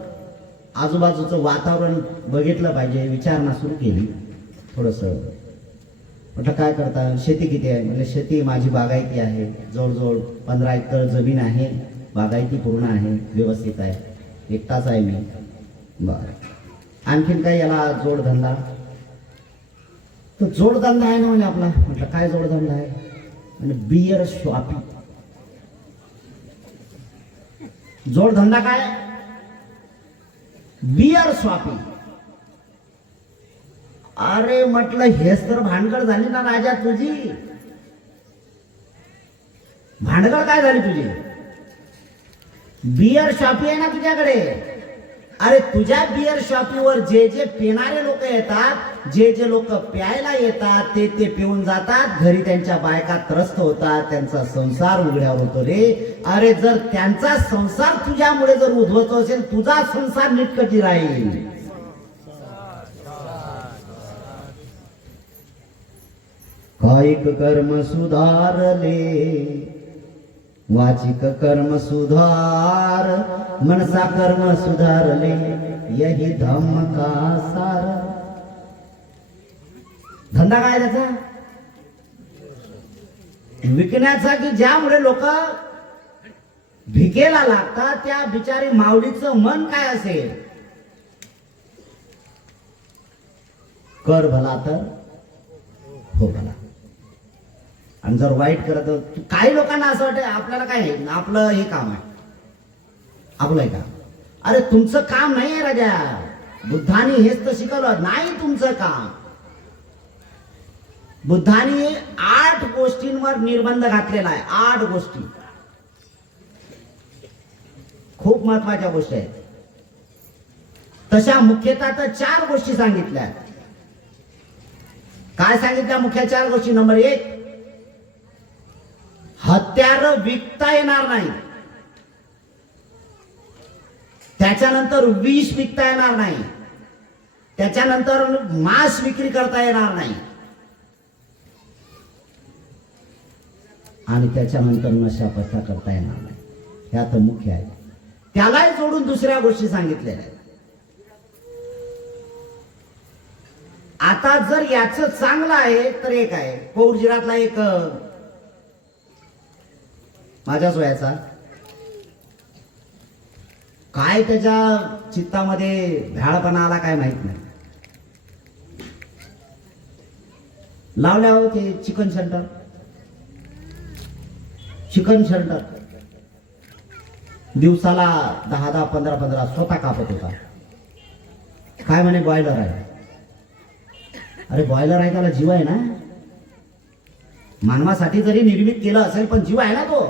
आजूबाजूचं वातावरण बघितलं पाहिजे, विचारणा सुरू केली. थोडंसं म्हटलं काय करता, शेती किती आहे? म्हणजे शेती माझी बागायती आहे, जवळजवळ 15 एकर जमीन आहे, बागायती पूर्ण आहे, व्यवस्थित आहे, एकटाच आहे मी. बरं, आणखीन काय याला जोडधंदा? तर जोडधंदा आहे ना म्हणजे आपला. म्हटलं काय जोडधंदा आहे? म्हणजे बियर शॉपिंग. जोडधंदा काय? Beer shopping. अरे म्हटलं हेच तर भानगड झाली ना राजा तुझी. भानगड काय झाली तुझी? बियर शॉपी आहे ना तुझ्याकडे. अरे तुझ्या बियर शॉपीवर जे जे पिणारे लोक येतात, जे जे लोक प्यायला येतात, ते ते पिऊन जातात, घरी त्यांच्या बायका त्रस्त होतात, त्यांचा संसार उघड्यावर होतो रे. अरे जर त्यांचा संसार तुझ्यामुळे जर उद्ध्वस्त असेल, तुझा संसार नीटकटी राहील. कायिक कर्म सुधारले, वाचिक कर्म सुधार, मनसा कर्म सुधारले, यही धम्म का सार. धंदा काय त्याचा? विकण्याचा, की ज्यामुळे लोक भिकेला लागतात. त्या बिचारी माऊलीचं मन काय असेल? कर भला तर हो भला. आणि जर वाईट करत, काही लोकांना असं वाटतं आपल्याला काय आहे, आपलं हे काम आहे, आपलं हे काम. अरे तुमचं काम नाही आहे राजा. बुद्धाने हेच तर शिकवलं नाही तुमचं काम. बुद्धाने 8 गोष्टींवर निर्बंध घातलेला आहे. 8 गोष्टी खूप महत्वाच्या गोष्टी आहेत. तशा मुख्यतः तर 4 गोष्टी सांगितल्या. काय सांगितल्या मुख्य 4 गोष्टी? नंबर 1, हत्यार विकता येणार नाही. त्याच्यानंतर विष विकता येणार नाही. त्याच्यानंतर मांस विक्री करता येणार नाही. आणि त्याच्यानंतर नशा पत्ता करता येणार नाही. ह्या तर मुख्य आहे. त्यालाही जोडून दुसऱ्या गोष्टी सांगितलेल्या आहेत. आता जर याचं चांगलं आहे तर एक आहे, पौरजिरातला एक माझ्याच वयाचा, काय त्याच्या चित्तामध्ये भ्याळपणा आला काय माहित नाही. लावल्या हो ते चिकन सेंटर. चिकन सेंटर दिवसाला 10-10, 15-15 स्वतः कापत होता. काय म्हणे, बॉयलर आहे. अरे बॉयलर आहे, त्याला जीव आहे ना. मानवासाठी जरी निर्मित केलं असेल पण जीव आहे ना तो.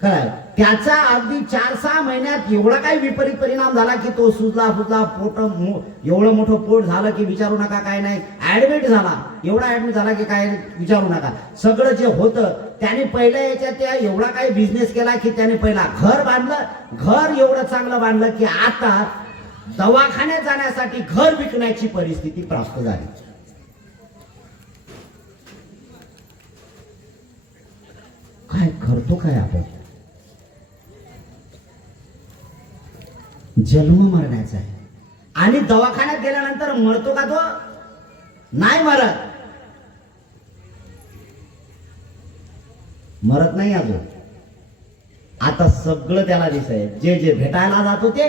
काय त्याचा अगदी 4-6 महिन्यात एवढा काही विपरीत परिणाम झाला की तो सुजला फुजला, पोट एवढं मोठं पोट झालं की विचारू नका. काय नाही, ऍडमिट झाला. एवढा ऍडमिट झाला की काय विचारू नका. सगळं जे होतं त्याने पहिल्या याच्यात त्या एवढा काही बिझनेस केला की त्याने पहिला घर बांधलं. घर एवढं चांगलं बांधलं की आता दवाखान्यात जाण्यासाठी घर विकण्याची परिस्थिती प्राप्त झाली. काय करतो काय आपण? जन्म मरण्याचा आहे. आणि दवाखान्यात गेल्यानंतर मरतो का तो? नाही मरत. मरत नाही अजून. आता सगळं त्याला दिसतंय. जे जे भेटायला जात होते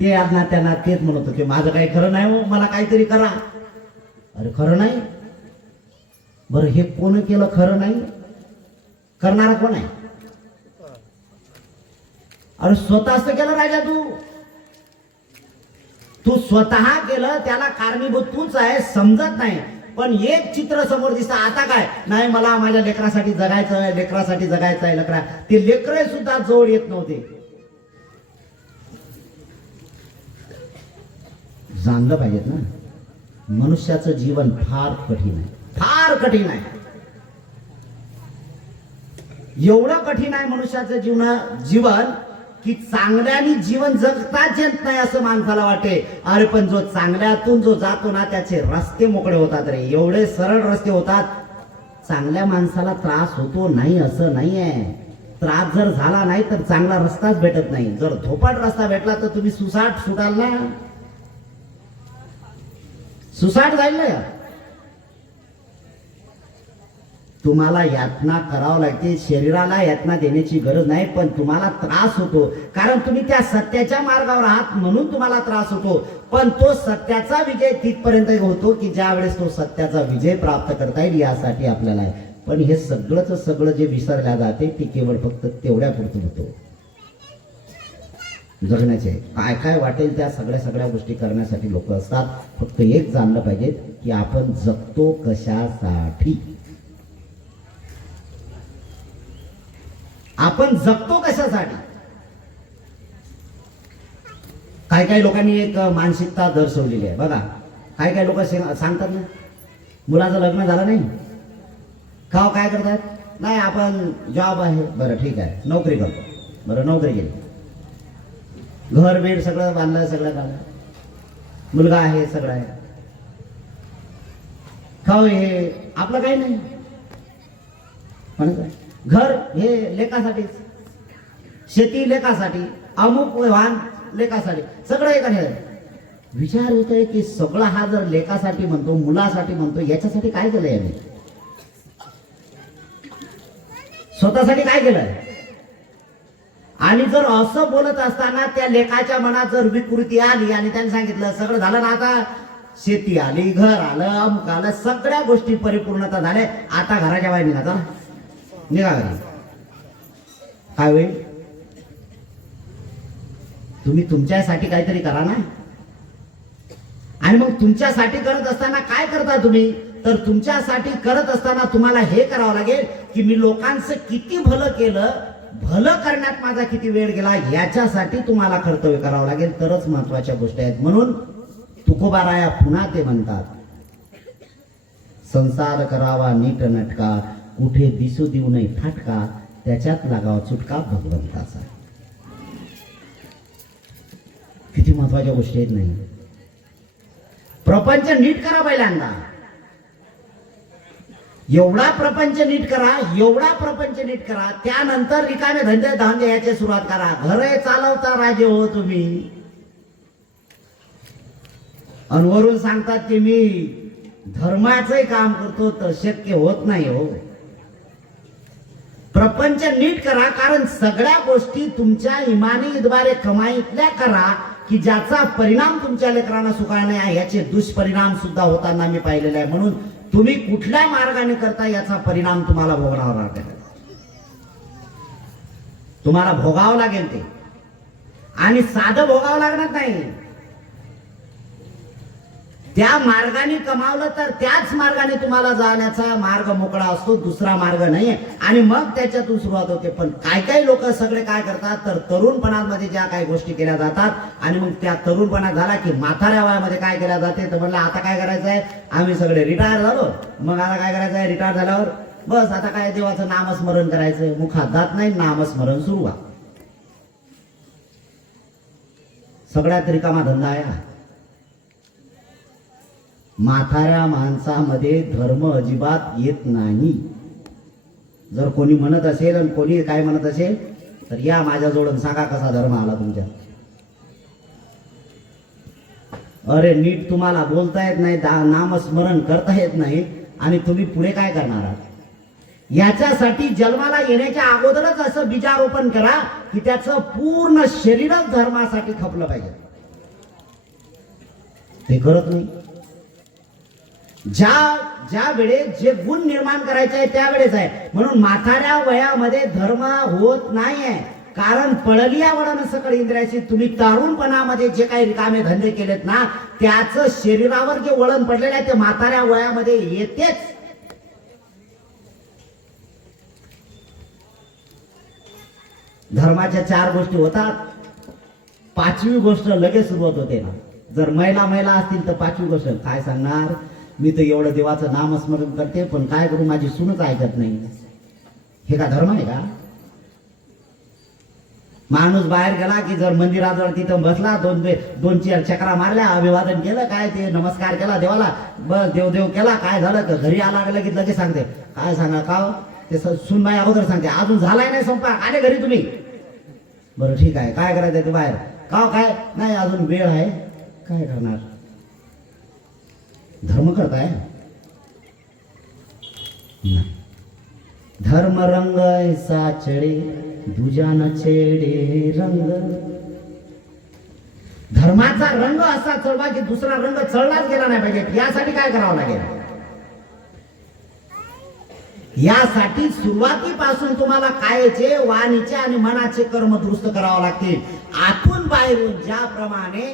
ते आज त्यांना तेच म्हणत होते, माझं काही खरं नाही हो, मला काहीतरी करा. अरे खरं नाही? बरं हे कोण केलं खरं नाही? करणारा कोण आहे? अरे स्वतःच केलं राजा तू स्वतः केलं, त्याला कारणीभूत तूच आहे. समजत नाही. पण एक चित्र समोर दिसतं. आता काय नाही, मला माझ्या लेकरासाठी जगायचं आहे, लेकरासाठी जगायचं आहे. लेकरा ते लेकरे सुद्धा जवळ येत नव्हते. जाणलं पाहिजेत ना, मनुष्याचं जीवन फार कठीण आहे, फार कठीण आहे. एवढं कठीण आहे मनुष्याचं जीवन की चांगल्याने जीवन जगताच येत नाही असं माणसाला वाटे. अरे पण जो चांगल्यातून जो जातो ना त्याचे रस्ते मोकळे होतात रे, एवढे सरळ रस्ते होतात. चांगल्या माणसाला त्रास होतो नाही असं नाहीये. त्रास जर झाला नाही तर चांगला रस्ताच भेटत नाही. जर धोपाट रस्ता भेटला तर तुम्ही सुसाट सुटाल ना, सुसाट जाईल ना. तुम्हाला यातना करावं लागते, शरीराला यातना देण्याची गरज नाही, पण तुम्हाला त्रास होतो कारण तुम्ही त्या सत्याच्या मार्गावर आहात म्हणून तुम्हाला त्रास होतो. पण तो सत्याचा विजय तिथपर्यंत होतो की ज्या वेळेस तो सत्याचा विजय प्राप्त करता येईल यासाठी आपल्याला आहे. पण हे सगळंच सगळं जे विसरल्या जाते ते केवळ फक्त तेवढ्या पुरतं होतं. जगण्याचे काय काय वाटेल त्या सगळ्या गोष्टी करण्यासाठी लोक असतात. फक्त एक जाणलं पाहिजे की आपण जगतो कशासाठी, आपण जगतो कशासाठी. काही काही लोकांनी एक मानसिकता दर्शवलेली आहे बघा. काही काही लोक सांगतात ना, मुलाचं लग्न झालं नाही का काय करतात, नाही आपण जॉब आहे, बरं ठीक आहे नोकरी करतो, बरं नोकरी केली, घर बीड सगळं बांधलं, सगळं झालं, मुलगा आहे, सगळं आहे, खाऊ हे आपलं काही नाही. घर हे लेकासाठीच, शेती लेकासाठी, अमुक वाहन लेकासाठी, सगळं एक आहे. विचार होतोय की सगळं हा जर लेकासाठी म्हणतो, मुलासाठी म्हणतो, याच्यासाठी काय केलंय यांनी, स्वतःसाठी काय केलंय. आणि जर असं बोलत असताना त्या लेकाच्या मनात जर विकृती आली आणि त्यांनी सांगितलं सगळं झालं ना, आता शेती आली, घर आलं, अमुक आलं, सगळ्या गोष्टी परिपूर्णता झाल्या, आता घराच्या बाहेर निघा, निघा घरी, काय होईल. तुम्ही तुमच्यासाठी काहीतरी करा ना. आणि मग तुमच्यासाठी करत असताना काय करता तुम्ही, तर तुमच्यासाठी करत असताना तुम्हाला हे करावं लागेल की मी लोकांचं किती भलं केलं, भलं करण्यात माझा किती वेळ गेला, याच्यासाठी तुम्हाला कर्तव्य करावं लागेल. तरच महत्वाच्या गोष्टी आहेत. म्हणून तुकोबाराया पुन्हा ते म्हणतात, संसार करावा नीट नटका, कुठे दिसू देऊ नये फाटका, त्याच्यात लागावा चुटका भगवंताचा. किती महत्वाच्या गोष्टी आहेत नाही. प्रपंच नीट करा पहिल्यांदा, एवढा प्रपंच नीट करा, एवढा प्रपंच नीट करा, त्यानंतर रिकामे धंदे धांदे याची सुरुवात करा. घरे चालवता राजे हो तुम्ही, अनवरून सांगतात की मी धर्माचंही काम करतो, तर शक्य होत नाही हो. प्रपंच नीट करा, कारण सगळ्या गोष्टी तुमच्या इमानीद्वारे कमाईतल्या करा की ज्याचा परिणाम तुमच्या लेकरांना सुखाने आहे. याचे दुष्परिणाम सुद्धा होताना मी पाहिलेले आहे. म्हणून तुम्ही कुठल्या मार्गाने करता याचा परिणाम तुम्हाला भोगावा लागेल, तुम्हाला भोगावं लागेल ते. आणि साधं भोगावं लागणार नाही. त्या मार्गाने कमावलं तर त्याच मार्गाने तुम्हाला जाण्याचा मार्ग मोकळा असतो, दुसरा मार्ग नाहीये. आणि मग त्याच्यातून सुरुवात होते. पण काय काय लोक सगळे काय करतात, तर तरुणपणामध्ये ज्या काही गोष्टी केल्या जातात आणि मग त्या तरुणपणा झाला की म्हाताऱ्या वयामध्ये काय केल्या जाते, तर म्हणलं आता काय करायचं आहे, आम्ही सगळे रिटायर झालो, मग आता काय करायचं आहे, रिटायर झाल्यावर बस आता काय देवाचं नामस्मरण करायचं, मुखात जात नाही, नामस्मरण सुरू व्हा. सगळ्यात रिकामा धंदा आहे. म्हाताऱ्या माणसामध्ये धर्म अजिबात येत नाही. जर कोणी म्हणत असेल आणि कोणी काय म्हणत असेल तर या माझ्याजवळ सांगा कसा धर्म आला तुमच्या. अरे नीट तुम्हाला बोलता येत नाही, नामस्मरण करता येत नाही आणि तुम्ही पुढे काय करणार आहात. याच्यासाठी जन्माला येण्याच्या अगोदरच असं बीजारोपण करा की त्याचं पूर्ण शरीरच धर्मासाठी खपलं पाहिजे. ते करत नाही. ज्या वेळेस जे गुण निर्माण करायचे आहे त्यावेळेस आहे. म्हणून म्हाताऱ्या वयामध्ये धर्म होत नाहीये, कारण पळलिया वळण सकळ इंद्रियाची. तुम्ही तरुणपणामध्ये जे काही रिकामे धंदे केलेत ना, त्याचं शरीरावर जे वळण पडलेलं आहे ते म्हाताऱ्या वयामध्ये येतेच. धर्माच्या 4 गोष्टी होतात, 5वी गोष्ट लगेच सुरुवात होते ना. जर महिला असतील तर 5वी गोष्ट काय सांगणार, मी तर एवढं देवाचं नामस्मरण करते पण काय करू माझी सूनच ऐकत नाही. हे का धर्म आहे का. माणूस बाहेर गेला की जर मंदिराजवळ तिथं बसला, दोन चार चक्रा मारल्या, अभिवादन केलं, काय ते नमस्कार केला देवाला, बस देव केला, काय झालं का घरी आला की लगेच सांगते, काय सांगा का ते सुनबाई अगोदर सांगते, अजून झालाय नाही स्वयंपाक, आले घरी तुम्ही, बरं ठीक आहे, काय करायचं ते बाहेर का, काय नाही अजून वेळ आहे, काय करणार, धर्म करताय धर्म रंग ऐसा चढे दुजान छेडे रंग. धर्माचा रंग असा चढवा की दुसरा रंग चढलाच गेला नाही पाहिजे. यासाठी काय करावं लागेल? यासाठी सुरुवातीपासून तुम्हाला कायचे, वाणीचे आणि मनाचे कर्म दुरुस्त करावं लागतील. आतून बाहेरून ज्याप्रमाणे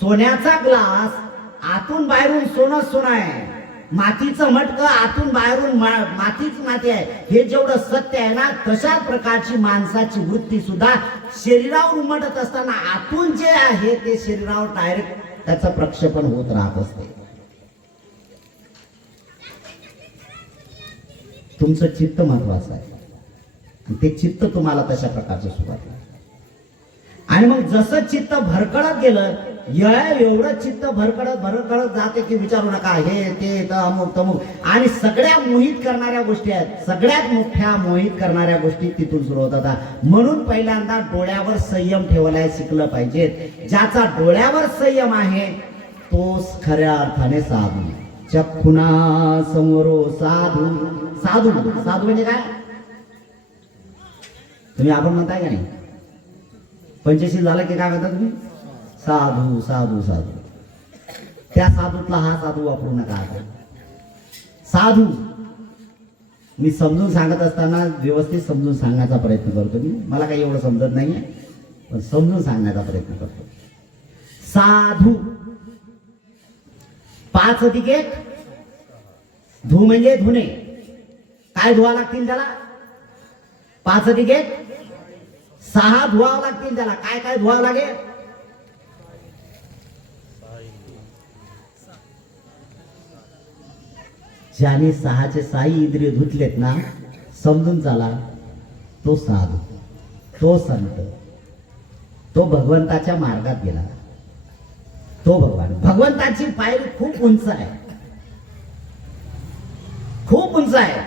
सोन्याचा ग्लास आतून बाहेरून सोनं आहे, मातीचं मटकं आतून बाहेरून मातीच माती आहे, हे जेवढं सत्य आहे ना, तशाच प्रकारची माणसाची वृत्ती सुद्धा शरीरावर उमटत असताना आतून जे आहे ते शरीरावर डायरेक्ट त्याचं प्रक्षेपण होत राहत असते. तुमचं चित्त महत्वाचं आहे आणि ते चित्त तुम्हाला तशा प्रकारचं सुरुवात. आणि मग जसं चित्त भरकळत गेलं, एवढं चित्त भरकळत जाते की विचारू नका, हे ते अमुक तमुक, आणि सगळ्या मोहित करणाऱ्या गोष्टी आहेत, सगळ्यात मोठ्या मोहित करणाऱ्या गोष्टी तिथून सुरू होतात. म्हणून पहिल्यांदा डोळ्यावर संयम ठेवायला शिकलं पाहिजे. ज्याचा डोळ्यावर संयम आहे तोच खऱ्या अर्थाने साधू. चक्षुना समोरो साधू. साधू साधू म्हणजे काय? तुम्ही आपण म्हणताय का नाही? पंचशील झालं की काय म्हणता तुम्ही? साधू साधू साधू. त्या साधूतला हा साधू वापरू नका. साधू मी समजून सांगत असताना व्यवस्थित समजून सांगण्याचा प्रयत्न करतो. मी मला काही एवढं समजत नाहीये, पण समजून सांगण्याचा प्रयत्न करतो. साधू 5 अधिक 1 धू म्हणजे धुणे. काय धुवा लागतील त्याला? 5 अधिक 1 6 धुवावं लागतील त्याला. काय काय धुवावं लागेल? ज्याने 6चे 6 इंद्रिय धुतलेत ना, समजून चाला, तो साधू, तो संत, तो भगवंताच्या मार्गात गेला. तो भगवंताची पायरी खूप उंच आहे, खूप उंच आहे.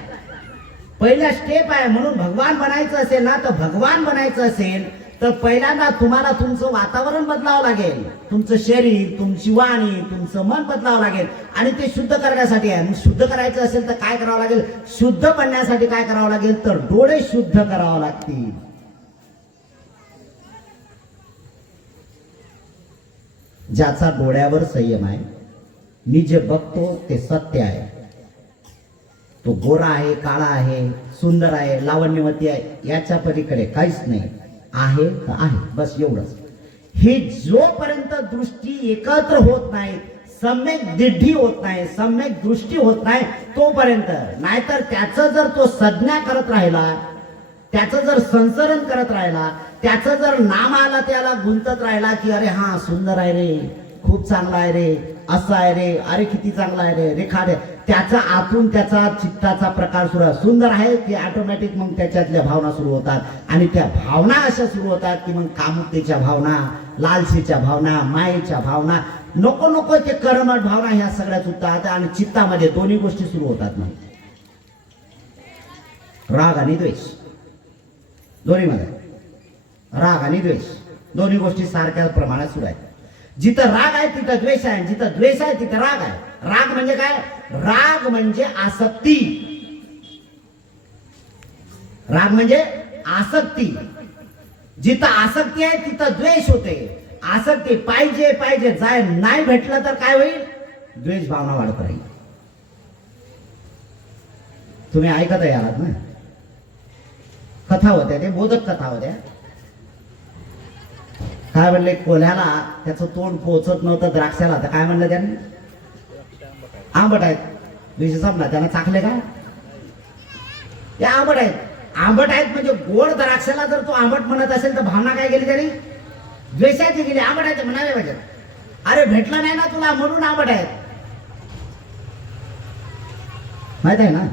पहिला स्टेप आहे. म्हणून भगवान बनायचं असेल ना, तर भगवान बनायचं असेल तर पहिल्यांदा तुम्हाला तुमचं वातावरण बदलावं लागेल, तुमचं शरीर, तुमची वाणी, तुमचं मन बदलावं लागेल. आणि ते शुद्ध करण्यासाठी आहे. शुद्ध करायचं असेल तर काय करावं लागेल? शुद्ध बनण्यासाठी काय करावं लागेल? तर डोळे शुद्ध करावं लागतील. ज्याचा डोळ्यावर संयम आहे, मी जे बघतो ते सत्य आहे. तो गोरा आहे, काळा आहे, सुंदर आहे, लावण्यवती आहे, याच्या पलीकडे काहीच नाही. आहे तर आहे, बस एवढंच. हे जोपर्यंत दृष्टी एकत्र होत नाही, सम्यक दृष्टी होत नाही, सम्यक दृष्टी होत नाही, तोपर्यंत. नाहीतर त्याचं जर तो संज्ञा करत राहिला, त्याचं जर संसरण करत राहिला, त्याचं जर नाम आला त्याला गुंतत राहिला की अरे हा सुंदर आहे रे, खूप चांगला आहे रे, असं आहे रे, अरे किती चांगला आहे रे, रेखा रे, त्याचा आतून त्याचा चित्ताचा प्रकार सुरू आहे. सुंदर आहे की ऑटोमॅटिक मग त्याच्यातल्या भावना सुरू होतात. आणि त्या भावना अशा सुरू होतात की मग कामुकतेच्या भावना, लालसेच्या भावना, मायेच्या भावना, नको नको ते कर्मठ भावना, ह्या सगळ्या सुटतात. आणि चित्तामध्ये दोन्ही गोष्टी सुरू होतात. मग राग आणि द्वेष, दोन्हीमध्ये राग आणि द्वेष दोन्ही गोष्टी सारख्या प्रमाणात सुरू आहेत. जिथं राग आहे तिथं द्वेष आहे, जिथं द्वेष आहे तिथं राग आहे. राग म्हणजे काय? राग म्हणजे आसक्ती. राग म्हणजे आसक्ती. जिथं आसक्ती आहे तिथं द्वेष होते. आसक्ती पाहिजे पाहिजे, जाय नाही भेटलं तर काय होईल? द्वेष भावना वाढत राहील. तुम्ही ऐकत आहात ना, कथा होत्या, ते बोधक कथा होत्या. काय म्हणले, कोल्याला त्याचं तोंड पोचत नव्हतं द्राक्षाला, तर काय म्हणलं त्याने? आंबट आहेत. विषय संपला. त्यांना चाखले का? ते आंबट आहेत. आंबट आहेत म्हणजे गोड द्राक्षाला जर तो आंबट म्हणत असेल तर भावना काय केली त्याने? द्वेषाची गेली. आंबट आहेत म्हणाले पाहिजे. अरे भेटला नाही ना तुला म्हणून आंबट आहेत. माहित आहे ना,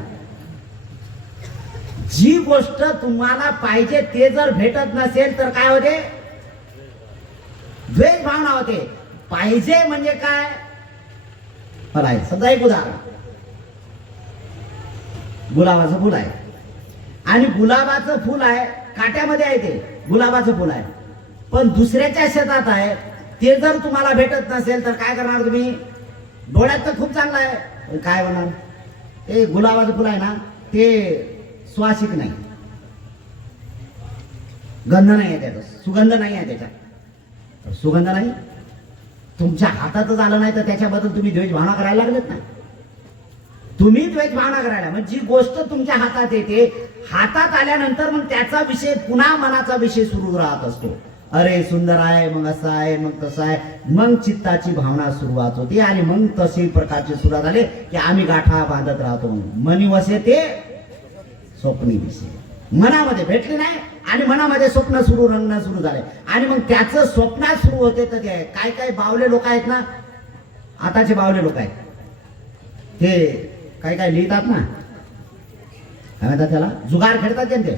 जी गोष्ट तुम्हाला पाहिजे ते जर भेटत नसेल तर काय होते? द्वेष भावना होते. पाहिजे म्हणजे काय? मला आहे सध्या एक उदाहरण, गुलाबाचं फुल आहे आणि गुलाबाचं फुल आहे, काट्यामध्ये आहे ते गुलाबाचं फुल आहे, पण दुसऱ्याच्या शेतात आहे. ते जर तुम्हाला भेटत नसेल तर काय करणार तुम्ही? डोळ्यात तर खूप चांगलं आहे, काय म्हणणार? ते गुलाबाचं फुल आहे ना, ते सुवासिक नाही, गंध नाही आहे त्याचा, सुगंध नाही आहे त्याच्यात. सुगंध नाही, तुमच्या हातातच आलं नाही तर त्याच्याबद्दल तुम्ही द्वेष भावना करायला लागलेत ना. तुम्ही द्वेष भावना करायला, म्हणजे जी गोष्ट तुमच्या हातात येते, हातात आल्यानंतर मग त्याचा विषय पुन्हा मनाचा विषय सुरू राहत असतो. अरे सुंदर आहे, मग असं आहे, मग तसं आहे, मग चित्ताची भावना सुरुवात होती आणि मग तशी प्रकारची सुरुवात झाली की आम्ही गाठा बांधत राहतो. मनी वसे ते स्वप्नी विषय, मनामध्ये भेटले नाही आणि मनामध्ये स्वप्न सुरू रंगणं सुरू झाले आणि मग त्याचं स्वप्नात सुरू होते. तर ते काय काय बावले लोक आहेत ना, आताचे बावले लोक आहेत, ते काय काय लिहितात ना, काय म्हणतात त्याला, जुगार खेळतात ते,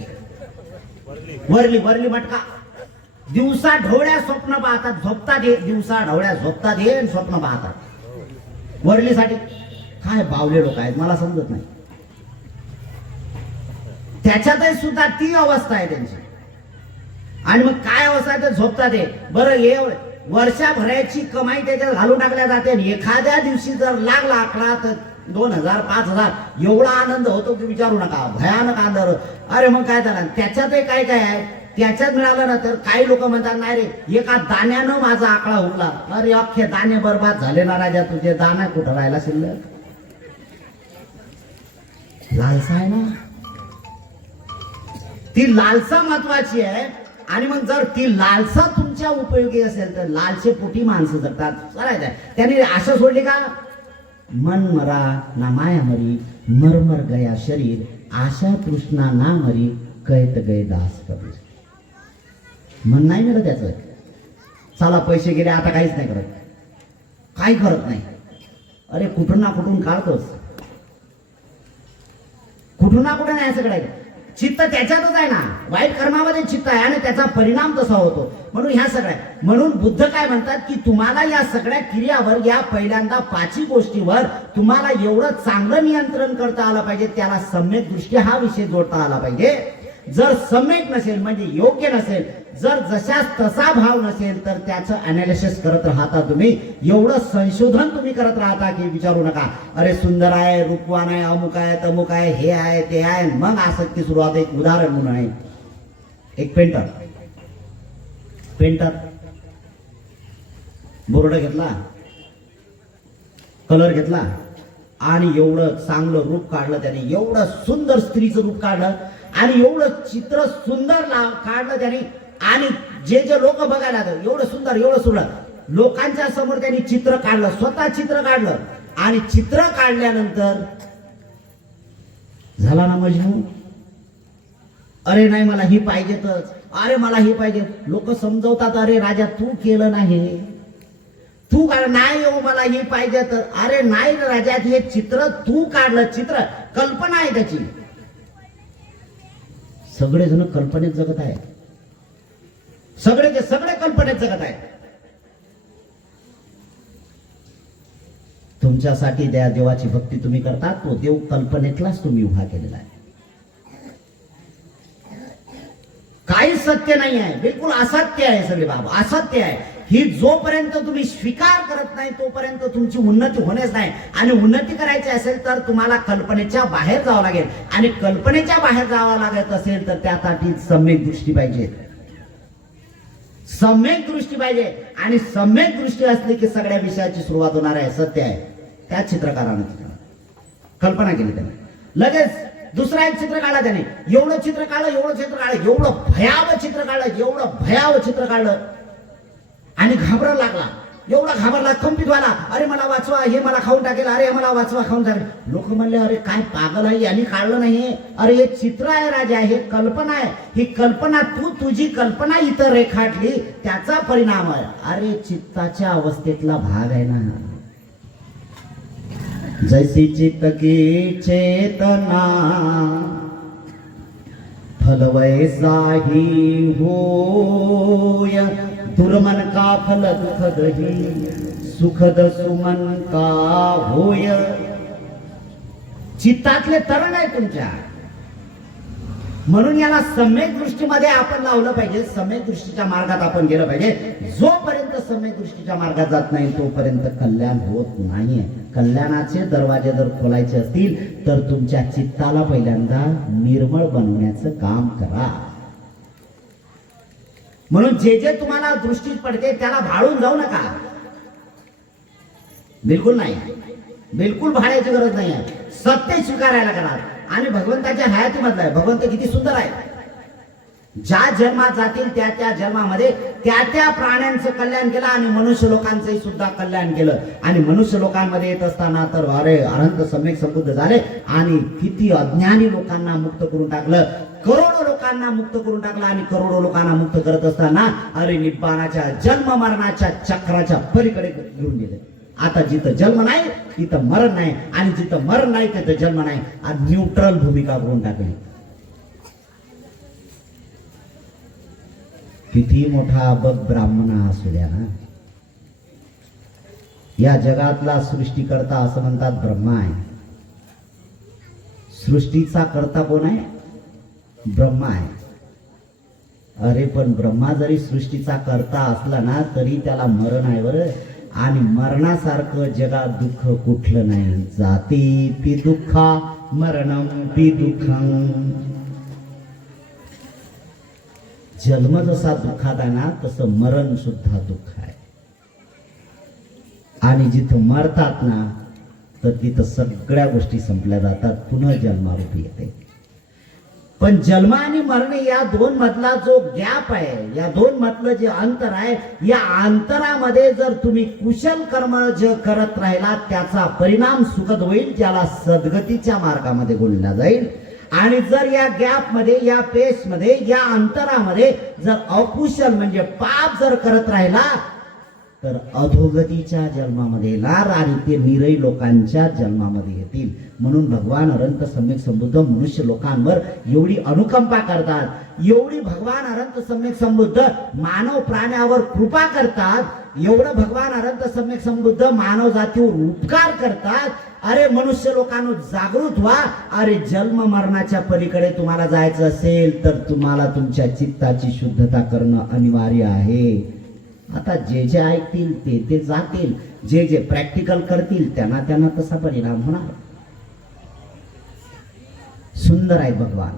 वरली वरली मटका. दिवसा ढवळ्या स्वप्न पाहतात, झोपतात हे, दिवसा ढवळ्या झोपतात हे आणि स्वप्न पाहतात वरलीसाठी. काय बावले लोक आहेत, मला समजत नाही. त्याच्यातही सुद्धा ती अवस्था आहे त्यांची. आणि मग काय अवस्था आहे, ते झोपतात हे. बरं, हे वर्षाभराची कमाई त्याच्यात घालून टाकल्या जाते आणि एखाद्या दिवशी जर लागला आकडा तर 2000 5000 एवढा आनंद होतो की विचारू नका, भयानक आनंद. अरे मग काय झालं त्याच्यातही काय काय आहे, त्याच्यात मिळालं ना तर काही लोक म्हणतात नाही रे, एका दाण्यानं माझा आकडा उरला. अरे अख्खे दाणे बरबाद झाले ना राजा, तुझे दाना कुठं राहिला शिल्लक? लालसा आहे ना, ती लालसा महत्वाची आहे. आणि मग जर ती लालसा तुमच्या उपयोगी असेल तर लालसे पोटी माणसं जगतात. चालायचं त्यांनी आशा सोडली का? मन मरा ना माया मरी, मरमर गया शरीर, आशा तृष्णा ना मरी, कैत गए दास कबीर. मन नाही मिळत त्याचं. चला पैसे गेले, आता काहीच नाही करत, काही करत नाही. अरे कुठून ना कुठून काढतोच, कुठून ना कुठे नाही असं करायचं. चित्त त्याच्यातच आहे ना, वाईट कर्मामध्ये चित्त आहे आणि त्याचा परिणाम तसा होतो. म्हणून ह्या सगळ्या, म्हणून बुद्ध काय म्हणतात की तुम्हाला या सगळ्या क्रियावर, या पहिल्यांदा 5 गोष्टीवर तुम्हाला एवढं चांगलं नियंत्रण करता आलं पाहिजे, त्याला सम्यक दृष्टी हा विषय जोडता आला पाहिजे. जर सम्यक नसेल म्हणजे योग्य नसेल, जर जशाच तसा भाव नसेल तर त्याचं अनालिसिस करत राहता तुम्ही, एवढं संशोधन तुम्ही करत राहता की विचारू नका. अरे सुंदर आहे, रूपवान आहे, अमुक आहे, तमुक आहे, हे आहे, ते आहे, मग आसक्ती सुरुवात. एक उदाहरण म्हणून आहे, एक पेंटर बोर्ड घेतला, कलर घेतला आणि एवढं चांगलं रूप काढलं त्याने, एवढं सुंदर स्त्रीचं रूप काढलं आणि एवढं चित्र सुंदर काढलं त्याने. आणि जे लोक बघायला एवढं सुंदर लोकांच्या समोर त्यांनी चित्र काढलं, स्वतः चित्र काढलं आणि चित्र काढल्यानंतर झाला ना मजनू. अरे नाही मला ही पाहिजेतच, अरे मला ही पाहिजे. लोक समजवतात, अरे राजा तू केलं नाही, तू काढ नाही, हो मला ही पाहिजे. तर अरे नाही राजा, हे चित्र तू काढलं, चित्र कल्पना आहे त्याची. सगळेजण कल्पनेत जगत आहे, सगळे कल्पनेत जगत आहे. तुमच्यासाठी त्या देवाची भक्ती तुम्ही करता, तो देव कल्पनेतलाच तुम्ही उभा केलेला आहे. काही सत्य नाही आहे, बिलकुल असत्य आहे, सगळे बाबा असत्य आहे. ही जोपर्यंत तुम्ही स्वीकार करत नाही तोपर्यंत तुमची उन्नती होणेच नाही. आणि उन्नती करायची असेल तर तुम्हाला कल्पनेच्या बाहेर जावं लागेल. आणि कल्पनेच्या बाहेर जावं लागत असेल तर त्यासाठी सम्यक दृष्टी पाहिजे, सम्यक दृष्टी पाहिजे. आणि सम्यक दृष्टी असली की सगळ्या विषयाची सुरुवात होणार आहे. सत्य आहे. त्या चित्रकाराने कल्पना केली, त्याने लगेच दुसरा एक चित्र काढला, त्याने एवढं चित्र काढलं, एवढं भयावह चित्र काढलं आणि घाबरायला लागला, एवढा घाबरला, कंपित व्हायला. अरे मला वाचवा, हे मला खाऊन टाकेल, अरे मला वाचवा, खाऊन टाकेल. लोक म्हणले अरे काय पागल आहे, यांनी काढलं नाही. अरे हे चित्र आहे राजा, हे कल्पना आहे. ही कल्पना तुझी कल्पना इथं रेखाटली, त्याचा परिणाम आहे. अरे चित्ताच्या अवस्थेतला भाग आहे ना. जैसी चित्त की चेतना फल वैसाही होय दुर्मन का फल दुखदही सुखद सुमन का होय. चित्तातले तरण आहे तुमच्या, म्हणून याला सम्यक दृष्टीमध्ये आपण लावलं पाहिजे. सम्यक दृष्टीच्या मार्गात आपण गेलं पाहिजे. जोपर्यंत सम्यक दृष्टीच्या मार्गात जात नाही तोपर्यंत कल्याण होत नाहीये. कल्याणाचे दरवाजे जर खोलायचे असतील तर तुमच्या चित्ताला पहिल्यांदा निर्मळ बनवण्याचं काम करा. म्हणून जे जे तुम्हाला दृष्टीत पडते त्याला भाळून जाऊ नका. बिलकुल नाही, बिलकुल भाड्याची गरज नाही आहे. सत्य स्वीकारायला करा. आणि भगवंताच्या हयातीमधला आहे. भगवंत किती सुंदर आहे. ज्या जन्मात जातील त्या त्या जन्मामध्ये त्या त्या प्राण्यांचं कल्याण केलं आणि मनुष्य लोकांचंही सुद्धा कल्याण केलं. आणि मनुष्य लोकांमध्ये येत असताना तर अरे अनंत सम्यक संबुद्ध झाले आणि किती अज्ञानी लोकांना मुक्त करून टाकलं. करोडो लोकांना मुक्त करून टाकलं आणि करोडो लोकांना मुक्त करत असताना अरे निब्बाणाच्या जन्म मरणाच्या चक्राच्या पलीकडे घेऊन गेले. आता जिथं जन्म नाही तिथं मरण नाही आणि जिथं मरण नाही तिथं जन्म नाही. आज न्यूट्रल भूमिका करून टाकली. किती मोठा बघ ब्राह्मण असू द्या ना, या जगातला सृष्टीकर्ता असं म्हणतात ब्रह्मा आहे. सृष्टीचा कर्ता कोण आहे? ब्रह्मा आहे. अरे पण ब्रह्मा जरी सृष्टीचा कर्ता असला ना तरी त्याला मरण आहे बरं. आणि मरणासारखं जगात दुःख कुठलं नाही. जाती पी दुःखा मरणम पी दुःखं. जन्म जसा दुःखात आहे ना तसं मरण सुद्धा दुःख आहे. आणि जिथं मरतात ना तर तिथं सगळ्या गोष्टी संपल्या जातात. पुन्हा जन्मारूपी येते. पण जन्म आणि मरण या दोन मधला जो गॅप आहे, या दोन मधलं जे अंतर आहे, या अंतरामध्ये जर तुम्ही कुशल कर्म जे करत राहिला त्याचा परिणाम सुखद होईल, ज्याला सद्गतीच्या मार्गामध्ये बोलला जाईल. आणि जर या गॅप मध्ये, या पेस मध्ये, या अंतरामध्ये जर अकुशल म्हणजे पाप जर करत राहिला तर अधोगतीच्या जन्मामध्ये येणार आणि ते निरई लोकांच्या जन्मामध्ये येतील. म्हणून भगवान अनंत सम्यक संबुद्ध मनुष्य लोकांवर एवढी अनुकंपा करतात, एवढी भगवान अनंत सम्यक संबुद्ध मानव प्राण्यावर कृपा करतात, एवढं भगवान अनंत सम्यक संबुद्ध मानव जातीवर उपकार करतात. अरे मनुष्य लोकांनो जागृत व्हा. अरे जन्म मरणाच्या पलीकडे तुम्हाला जायचं असेल तर तुम्हाला तुमच्या चित्ताची शुद्धता करणं अनिवार्य आहे. आता जे जे ऐकतील ते ते जातील, जे जे प्रॅक्टिकल करतील त्यांना त्यांना तसा परिणाम होणार. सुंदर आहे भगवान.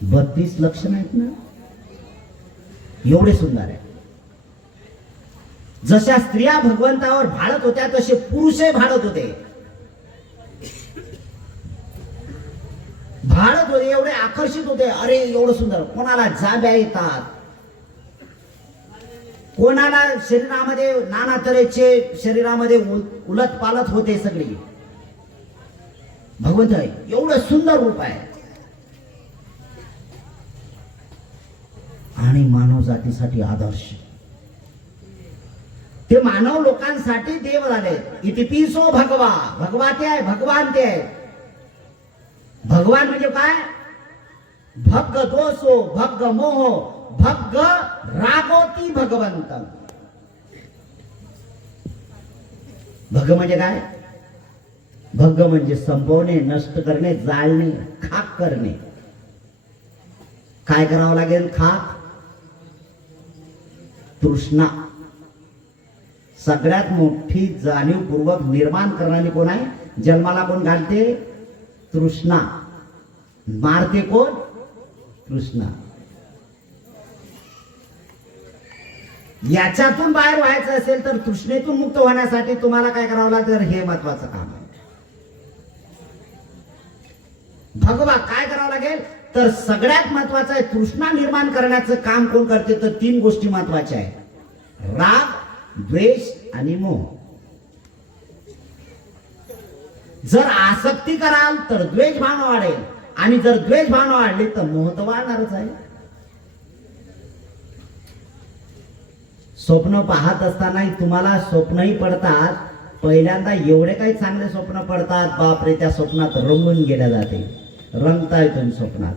32 लक्षण आहेत ना, एवढे सुंदर आहे. जशा स्त्रिया भगवंतावर भाळत होत्या तसे पुरुषही भाळत होते. भाळत होते, एवढे आकर्षित होते. अरे एवढं सुंदर. कोणाला जाब्या येतात, कोणाला शरीरामध्ये नाना तऱ्हेचे शरीरामध्ये उलट पालट होते सगळी. भगवंत एवढं सुंदर रूप आहे. आणि मानव जातीसाठी आदर्श. ते मानव लोकांसाठी देव झाले. इतिपिसो भगवा. भगवा ते आहे, भगवान ते आहे. भगवान म्हणजे काय? भग्ग दोषो भग्ग मोहो भग्ग रागोती भगवंत. भग्ग म्हणजे काय? भग्ग म्हणजे संपवणे, नष्ट करणे, जाळणे, खाक करणे. काय करावं लागेल? खाक, तृष्णा. सगळ्यात मोठी जाणीवपूर्वक निर्माण करणारी कोण आहे? जन्माला कोण घालते? तृष्णा. मारते कोण? तृष्णा. याच्यातून बाहेर व्हायचं असेल तर तृष्णेतून मुक्त होण्यासाठी तुम्हाला काय करावं लागेल? हे महत्वाचं काम आहे. भगवा काय करावं लागेल? तर सगळ्यात महत्वाचं आहे तृष्णा निर्माण करण्याचं काम कोण करते? तर 3 गोष्टी महत्वाच्या आहेत: राग, द्वेष आणि मोह. जर आसक्ती कराल तर द्वेष भावना वाढेल आणि जर द्वेष भावना वाढली तर मोह तर वाढणारच आहे. स्वप्न पाहत असताना तुम्हाला स्वप्नही पडतात. पहिल्यांदा एवढे काही चांगले स्वप्न पडतात, बापरे त्या स्वप्नात रंगून गेल्या जाते, रंगता येतो स्वप्नात.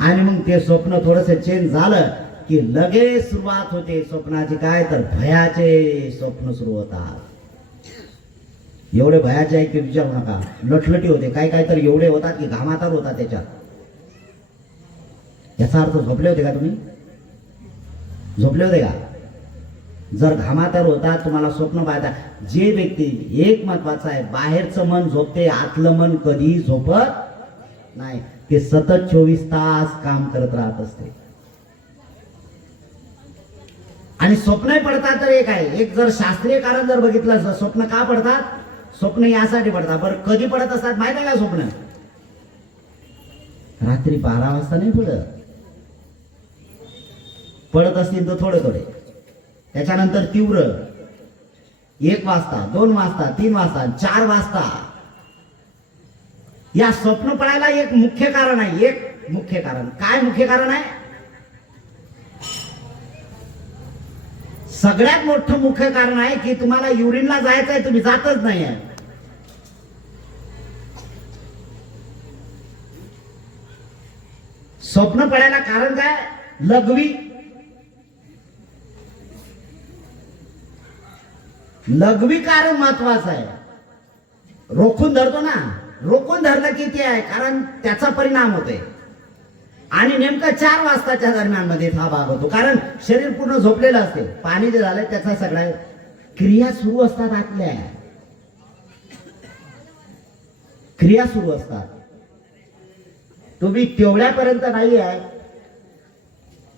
आणि मग ते स्वप्न थोडंसं चेंज झालं की लगेच सुरुवात होते स्वप्नाची, काय तर भयाचे स्वप्न सुरू होतात. एवढे भयाचे आहे की विचारू नका. लटलटी होते, काय काय तर एवढे होतात की घामातार होतात त्याच्यात. याचा अर्थ झोपले होते का तुम्ही? झोपले होते का? जर घामातर होता तुम्हाला स्वप्न पाहता, जे व्यक्ती, एक महत्वाचं आहे, बाहेरचं मन झोपते, आतलं मन कधी झोपत नाही. ते सतत 24 तास काम करत राहत असते. आणि स्वप्न पडतात तर एक आहे, एक जर शास्त्रीय कारण जर बघितलं, स्वप्न का पडतात? स्वप्न यासाठी पडतात. बरं कधी पडत असतात माहित आहे का? स्वप्न रात्री 12 वाजता नाही पडत असतील तर थोडे थोडे, त्याच्यानंतर तीव्र 1 वाजता, 2 वाजता, 3 वाजता, 4 वाजता. या स्वप्न पडायला एक मुख्य कारण आहे. एक मुख्य कारण. काय मुख्य कारण आहे? सगळ्यात मोठं मुख्य कारण आहे की तुम्हाला युरिनला जायचं आहे, तुम्ही जातच नाही आहे. स्वप्न पडायला कारण काय? लघवी. लघवी कारण महत्वाचं आहे. रोखून धरतो ना, रोखून धरलं की ते आहे, कारण त्याचा परिणाम होतोय. आणि नेमकं 4 वाजताच्या दरम्यान मध्ये हा भाग होतो, कारण शरीर पूर्ण झोपलेलं असते. पाणी जे झालंय त्याचा सगळ्या क्रिया सुरू असतात, आतल्या क्रिया सुरू असतात. तुम्ही तेवढ्यापर्यंत नाही आहे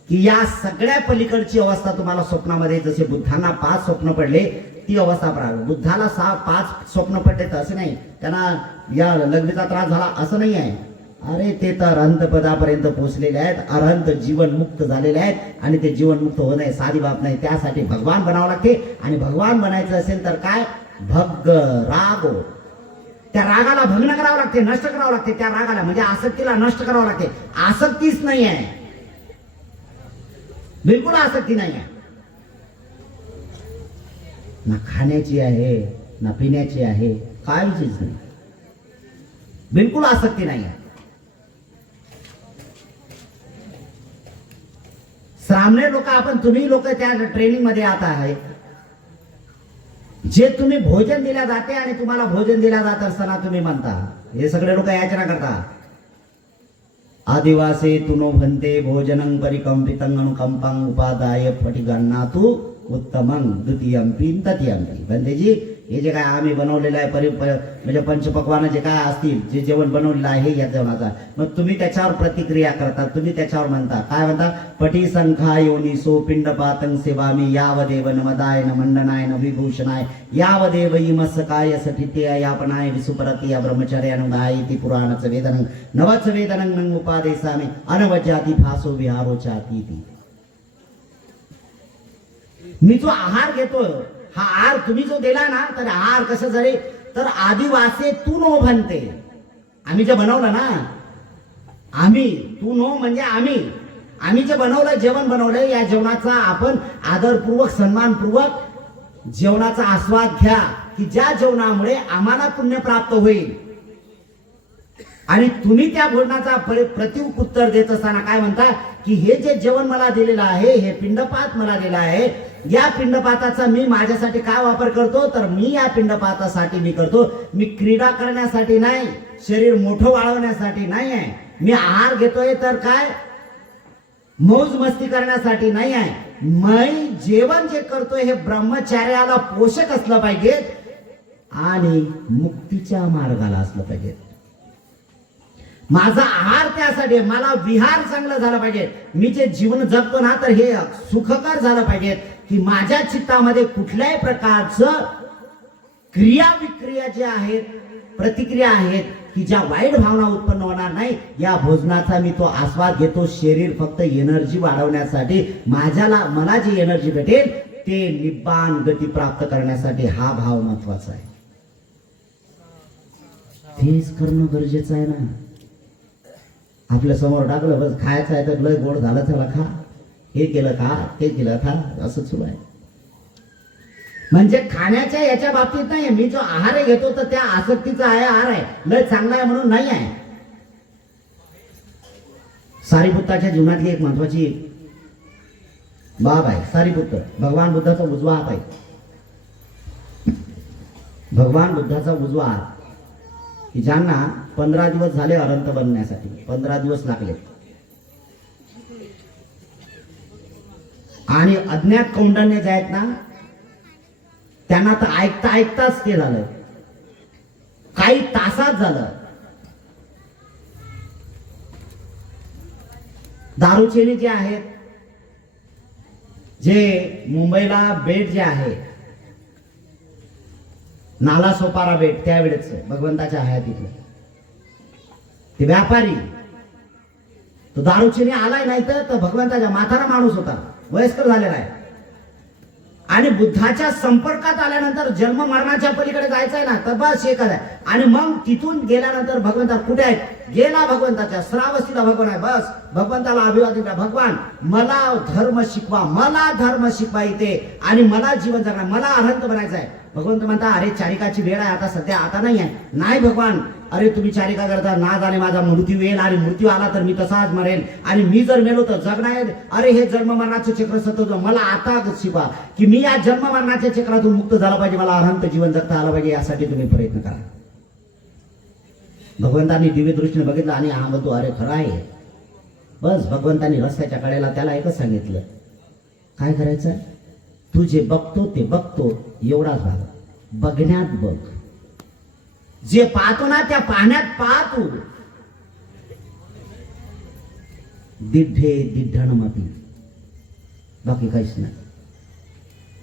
की या सगळ्या पलीकडची अवस्था तुम्हाला स्वप्नामध्ये, जसे बुद्धांना 5 स्वप्न पडले ती अवस्था प्राप्त. बुद्धाला 5 स्वप्न पडले तर असं नाही त्यांना या लघवीचा त्रास झाला असं नाही आहे. अरे ते तर अंतपदापर्यंत पोहोचलेले आहेत, अरहंत जीवनमुक्त झालेले आहेत. आणि ते जीवनमुक्त होणे साधी बाब नाही, त्यासाठी भगवान बनावं लागते. आणि भगवान बनायचं असेल तर काय? भग्ग राग. त्या रागाला भग्न करावं लागते, नष्ट करावं लागते. त्या रागाला म्हणजे आसक्तीला नष्ट करावं लागते. आसक्तीच नाही आहे, बिलकुल आसक्ती नाही आहे. ना खाण्याची आहे ना पिण्याची आहे, काय चीज नाही, बिलकुल आसक्ती नाही आहे. सामने लोक आपण, तुम्ही लोक त्या ट्रेनिंग मध्ये आता आहे, जे तुम्ही भोजन दिल्या जाते आणि तुम्हाला भोजन दिल्या जात असताना तुम्ही म्हणता, हे सगळे लोक याचना करतात, आदिवासी तुनो भन्ते भोजनं परिकंपितं अनुकंपं उपादाय फटिगन्नातु उत्तमं द्वितीयंपि तृतीयंपि. बंदेजी, हे जे काय आम्ही बनवलेलं आहे म्हणजे पंचपक्वान जे काय असतील, जे जेवण बनवलेलं आहे या जेवणाचा, मग तुम्ही त्याच्यावर प्रतिक्रिया करता, तुम्ही त्याच्यावर म्हणता, काय म्हणता? पटी संखा योनिसो पिंडपातं सेवामी यावदेव नमदाय न मंडनाय न विभूषणाय यावदेव इमस्काय सठिते यापनाय विसुपरती या ब्रह्मचर्यानुदाय इति पुराणच वेदनं नवच वेदनं नंग उपादेशामि अनवजाति भासो विहारोचाती. मी जो आहार घेतो, हा आहार तुम्ही जो दिला ना, तर आहार कसं झाले तर आदिवासी तू नो म्हणते. आम्ही जे बनवलं ना, आम्ही, तू नो म्हणजे आम्ही जे बनवलं, जेवण बनवलंय, या जेवणाचा आपण आदरपूर्वक सन्मानपूर्वक जेवणाचा आस्वाद घ्या, की ज्या जेवणामुळे आम्हाला पुण्य प्राप्त होईल. आणि तुम्ही त्या भोजनाचा प्रत्युत्तर देत असताना काय म्हणता की हे जे जेवण मला दिलेलं आहे, हे पिंडपात मला दिलं आहे, या पिंडपाताचा मी माझ्यासाठी काय वापर करतो? तर मी या पिंडपातासाठी मी करतो, मी क्रीडा करण्यासाठी नाही, शरीर मोठं वाढवण्यासाठी नाही आहे. मी आहार घेतोय तर काय मौज मस्ती करण्यासाठी नाही आहे. मी जेवण जे करतोय हे ब्रह्मचर्याला पोषक असलं पाहिजे आणि मुक्तीच्या मार्गाला असलं पाहिजे. माझा आहार त्यासाठी, मला विहार चांगलं झालं पाहिजे, मी जे जीवन जगतो ना तर हे सुखकर झालं पाहिजे, की माझ्या चित्तामध्ये कुठल्याही प्रकारचं क्रिया विक्रिया जे आहेत, प्रतिक्रिया आहेत की ज्या वाईट भावना उत्पन्न होणार नाही. या भोजनाचा मी तो आस्वाद घेतो, शरीर फक्त एनर्जी वाढवण्यासाठी, मला जी एनर्जी भेटेल ते निब्बाण गती प्राप्त करण्यासाठी. हा भाव महत्वाचा आहे, तेच करणं गरजेचं आहे ना. आपल्या समोर टाकलं, बस खायचं आहे तर लय गोड झालं, चला खा, हे केलं खा, ते केलं खा, असं सुरू आहे. म्हणजे खाण्याच्या याच्या बाबतीत नाही, मी जो आहार घेतो तर त्या आसक्तीचा आहार आहे, लय चांगला आहे म्हणून नाही आहे. सारीपुत्ताच्या जीवनातली एक महत्वाची बाब आहे. सारीपुत्त भगवान बुद्धाचा उजवा हात आहे. भगवान बुद्धाचा उजवा हात की ज्यांना 15 दिवस झाले अनंत बनण्यासाठी, 15 दिवस लागले आणि अज्ञात कौंडण्य जे आहेत ना त्यांना तर ऐकता ऐकताच ते झालं, काही तासात झालं. दारूचेनी जे आहेत, जे मुंबईला बेट जे आहे नाला सोपारा बेट, त्यावेळेच भगवंताच्या हयातीतलं ते व्यापारी तो दारूचेनी आलाय, नाही तर भगवंताच्या म्हातारा माणूस होता, वयस्कर झालेला आहे आणि बुद्धाच्या संपर्कात आल्यानंतर जन्म मरणाच्या पलीकडे जायचं आहे ना तर बस एकच आहे. आणि मग तिथून गेल्यानंतर भगवंता कुठे आहेत, गेला भगवंताच्या श्रावस्तीला भगवान आहे. बस भगवंताला अभिवादन करा, भगवान मला धर्म शिकवा, मला धर्म शिकवा इथे आणि मला जीवन जगणार, मला अनंत बनायचं आहे. भगवंत म्हणता अरे चारिकाची वेळ आहे आता, सध्या आता नाही आहे. नाही भगवान, अरे तुम्ही चारिका करता ना जाणे माझा मृत्यू येईल आणि मृत्यू आला तर मी तसाच मरेल आणि मी जर मेलो तर जगणार. अरे हे जन्म मरणाचे चक्र सतत मला आता शिकवा की मी या जन्म मरणाच्या चक्रातून मुक्त झाला पाहिजे, मला अनंत जीवन जगता आलं पाहिजे, यासाठी तुम्ही प्रयत्न करा. भगवंतांनी दिव्य दृष्टीने बघितलं आणि हा म्हणतो अरे खरं आहे. बस भगवंतांनी रस्त्याच्या कडेला त्याला एकच सांगितलं, काय करायचं, तू जे बघतो ते बघतो, एवढाच भाग बघण्यात बघ, जे पाहतो ना त्या पाहण्यात पाहतो. दिढे दिढणमती, बाकी काहीच नाही.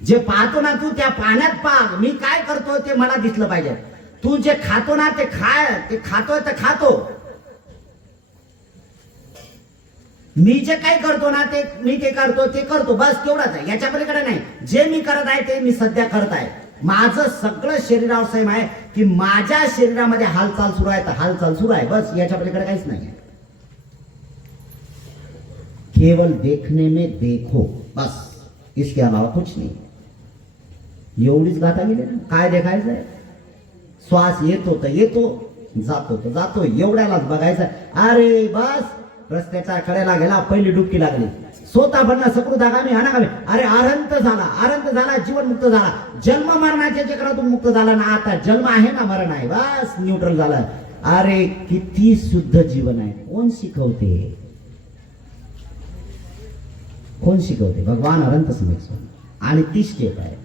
जे पाहतो ना तू त्या पाहण्यात पाह, मी काय करतो ते मला दिसलं पाहिजे. तू जे खातो ना ते खातोय तर खातो, मी जे काय करतो ना ते मी ते करतो, बस तेवढाच आहे, याच्या पलीकडे नाही. जे मी करत आहे ते मी सध्या करत आहे. माझं सगळं शरीरावर संयम आहे की माझ्या शरीरामध्ये हालचाल सुरू आहे तर हालचाल सुरू आहे, बस याच्या पलीकडे काहीच नाही आहे. केवल देखने में देखो, बस इसके अलावा कुछ नहीं. एवढीच गाथा गेली ना, काय देखायचं आहे, श्वास येतो तर येतो, जातो तर जातो, एवढ्यालाच बघायचं. अरे बस रस्त्याच्या कडेला गेला, पहिली डुबकी लागली, स्वतः बनला सकृत आगामी अनागामी, अरे अनंत झाला, जीवन मुक्त झाला, जन्म मरणाच्या चक्रातून मुक्त झाला ना. आता जन्म आहे ना मरण आहे, बस न्यूट्रल झालं. अरे किती शुद्ध जीवन आहे. कोण शिकवते, कोण शिकवते, भगवान अनंत समेत. आणि ती स्टेप आहे.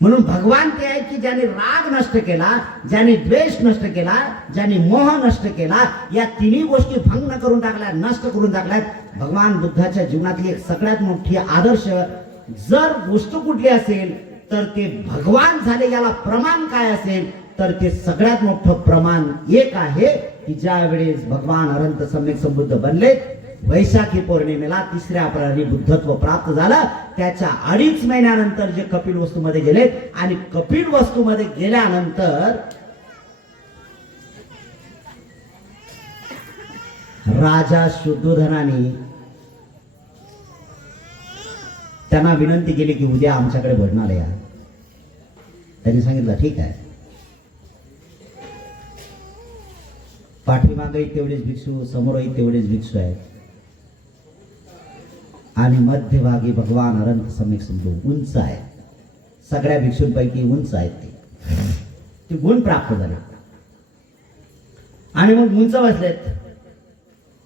म्हणून भगवान ते आहे की ज्याने राग नष्ट केला, ज्याने द्वेष नष्ट केला, ज्याने मोह नष्ट केला, या तिन्ही गोष्टी भंग करून टाकल्या, नष्ट करून टाकल्यात. भगवान बुद्धाच्या जीवनातली एक सगळ्यात मोठी आदर्श जर गोष्ट कुठली असेल तर ते भगवान झाले, याला प्रमाण काय असेल तर ते सगळ्यात मोठं प्रमाण एक आहे की ज्या वेळेस भगवान अनंत सम्यक संबुद्ध बनले, वैशाखी पौर्णिमेला 3ऱ्या प्रहरी बुद्धत्व प्राप्त झालं. त्याच्या 2.5 महिन्यानंतर जे कपिल वस्तूमध्ये गेले आणि कपिल वस्तूमध्ये गेल्यानंतर राजा शुद्धोधनाने त्यांना विनंती केली की उद्या आमच्याकडे भजनाला या. त्यांनी सांगितलं ठीक आहे. पाठीमागे तेवढेच भिक्षू, समोरही तेवढेच भिक्षू आहेत आणि मध्यभागी भगवान अनंत सम्यक संबुद्ध उंच आहे. सगळ्या भिक्षूंपैकी उंच आहेत ते गुण प्राप्त झाले आणि मग उंच बसलेत.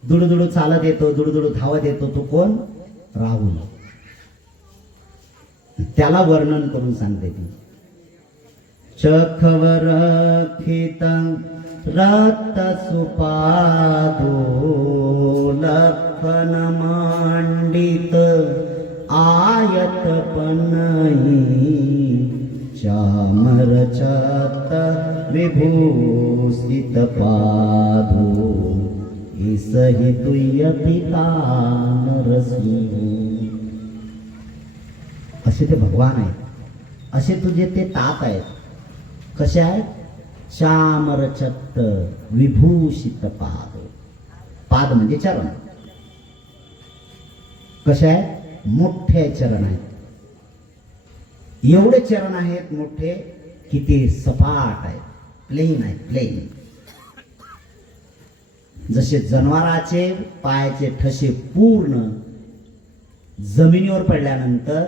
दुडुदुडू चालत येतो, दुडुदुडू धावत येतो, तो कोण, राहुल. त्याला वर्णन करून सांगते ती. चखवर खित रक्त सुपादो लखन मांडित आयत पनही चामर चात विभूषित पादो इसहि तुय पिता नरसिंह. असे ते भगवान आहेत, असे तुझे ते तात आहेत. कसे आहेत, चामरचत्त विभूषित पाद. पाद म्हणजे चरण. कसे आहेत, मोठे चरण आहेत. एवढे चरण आहेत मोठे की ते सपाट आहेत, प्लेन आहेत, प्लेन. जसे जनावराचे पायाचे ठसे पूर्ण जमिनीवर पडल्यानंतर,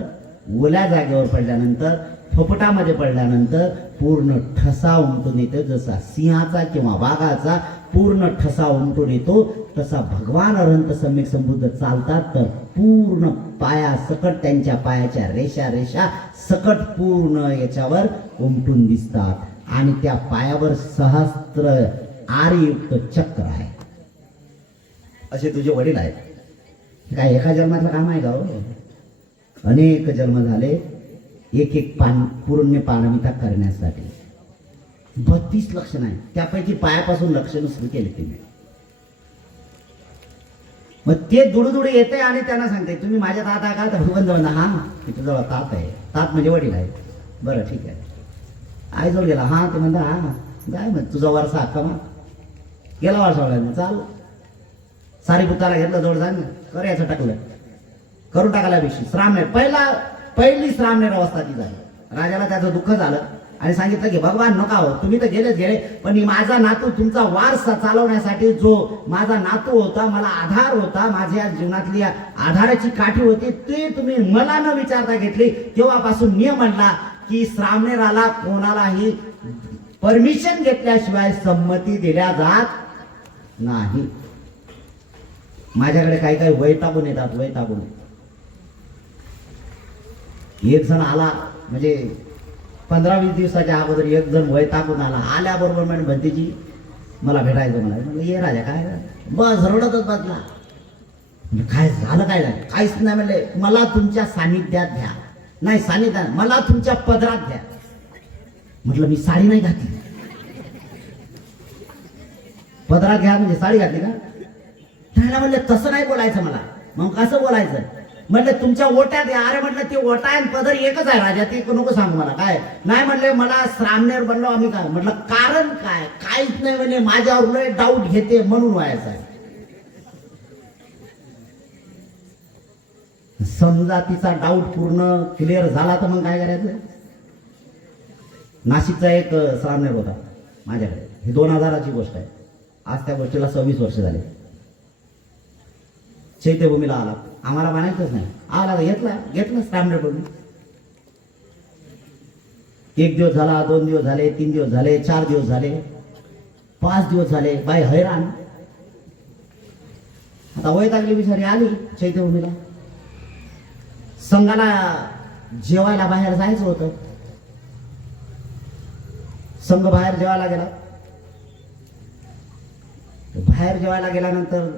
ओल्या जागेवर पडल्यानंतर, फपटामध्ये पडल्यानंतर पूर्ण ठसा उमटून येतो, जसा सिंहाचा किंवा वाघाचा पूर्ण ठसा उमटून येतो, तसा भगवान अनंत सम्यक संबुद्ध चालतात तर पूर्ण पाया सकट त्यांच्या पायाच्या रेषा रेषा सकट पूर्ण याच्यावर उमटून दिसतात आणि त्या पायावर सहस्त्र आरयुक्त चक्र आहे. असे तुझे वडील आहेत. काय एका जन्माचं काम आहे का हो? अनेक जन्म झाले एक एक पुण्य पाणविता करण्यासाठी. 32 लक्षण आहे, त्यापैकी पायापासून लक्षण सुरू केले तिने. मग ते दुडुदुडी येते आणि त्यांना सांगते तुम्ही माझ्या तात आहे का? तर भगवंत म्हणा हा तिथे जवळ तात आहे. तात म्हणजे वडील आहे. बरं ठीक आहे. आई जवळ गेला. हा ते म्हणता हा काय मग तुझा वारसा हक्का मग गेला वारसा चाल. सारी पुताला घेतलं जवळ जाण कर याचं टाकलं करून टाकायला विषयी श्रामनेर पहिली श्रामनेर अवस्था ती झाली. राजाला त्याचं दुःख झालं आणि सांगितलं की भगवान नका हो, तुम्ही तर गेलेच गेले, पण माझा नातू तुमचा वारसा चालवण्यासाठी जो माझा नातू होता, मला आधार होता, माझ्या जीवनातली आधाराची काठी होती, ते तुम्ही मला न विचारता घेतली. तेव्हापासून नियम आणला की श्रामनेराला कोणालाही परमिशन घेतल्याशिवाय संमती दिल्या जात नाही. माझ्याकडे काही काही वैतागून येतात. वैतागून एक जण आला म्हणजे 15-20 दिवसाच्या अगोदर एक जण वैतागून आला. आल्याबरोबर म्हणजे भंतीजी मला भेटायचं मला. म्हणजे ये राजा काय बस रडतच बसला. काय झालं काय झालं? काहीच नाही म्हणले. मला तुमच्या सानिध्यात घ्या. नाही सानिध्यात मला तुमच्या पदरात घ्या. म्हटलं मी साडी नाही घातली. पदरात घ्या म्हणजे साडी घातली का? त्याला म्हणले तसं नाही बोलायचं मला. मग कसं बोलायचं? म्हटलं तुमच्या ओट्यात या. अरे म्हटलं ते ओटा आणि पदर एकच आहे राजा, ते नको सांगू मला. काय नाही म्हणले मला श्रामनेर बनलो आम्ही. काय म्हटलं कारण काय? काहीच नाही म्हणे माझ्यावर लय डाऊट घेते म्हणून व्हायचं आहे. समजा तिचा डाऊट पूर्ण क्लिअर झाला तर मग काय करायचं? नाशिकचा एक श्रामनेर होता माझ्याकडे. ही 2000ची गोष्ट आहे. आज त्या गोष्टीला 26 वर्ष झाले. चैत्यभूमीला आला. आम्हाला म्हणायचंच नाही. आला घेतला श्रामनेर बनून. 1 दिवस झाला, 2 दिवस झाले, 3 दिवस झाले, 4 दिवस झाले, 5 दिवस झाले. बाई हैराण. आता वैतागली बिचारी आली चैत्यभूमीला. संघाला जेवायला बाहेर जायचं होतं. संघ बाहेर जेवायला गेला. बाहेर जेवायला गेल्यानंतर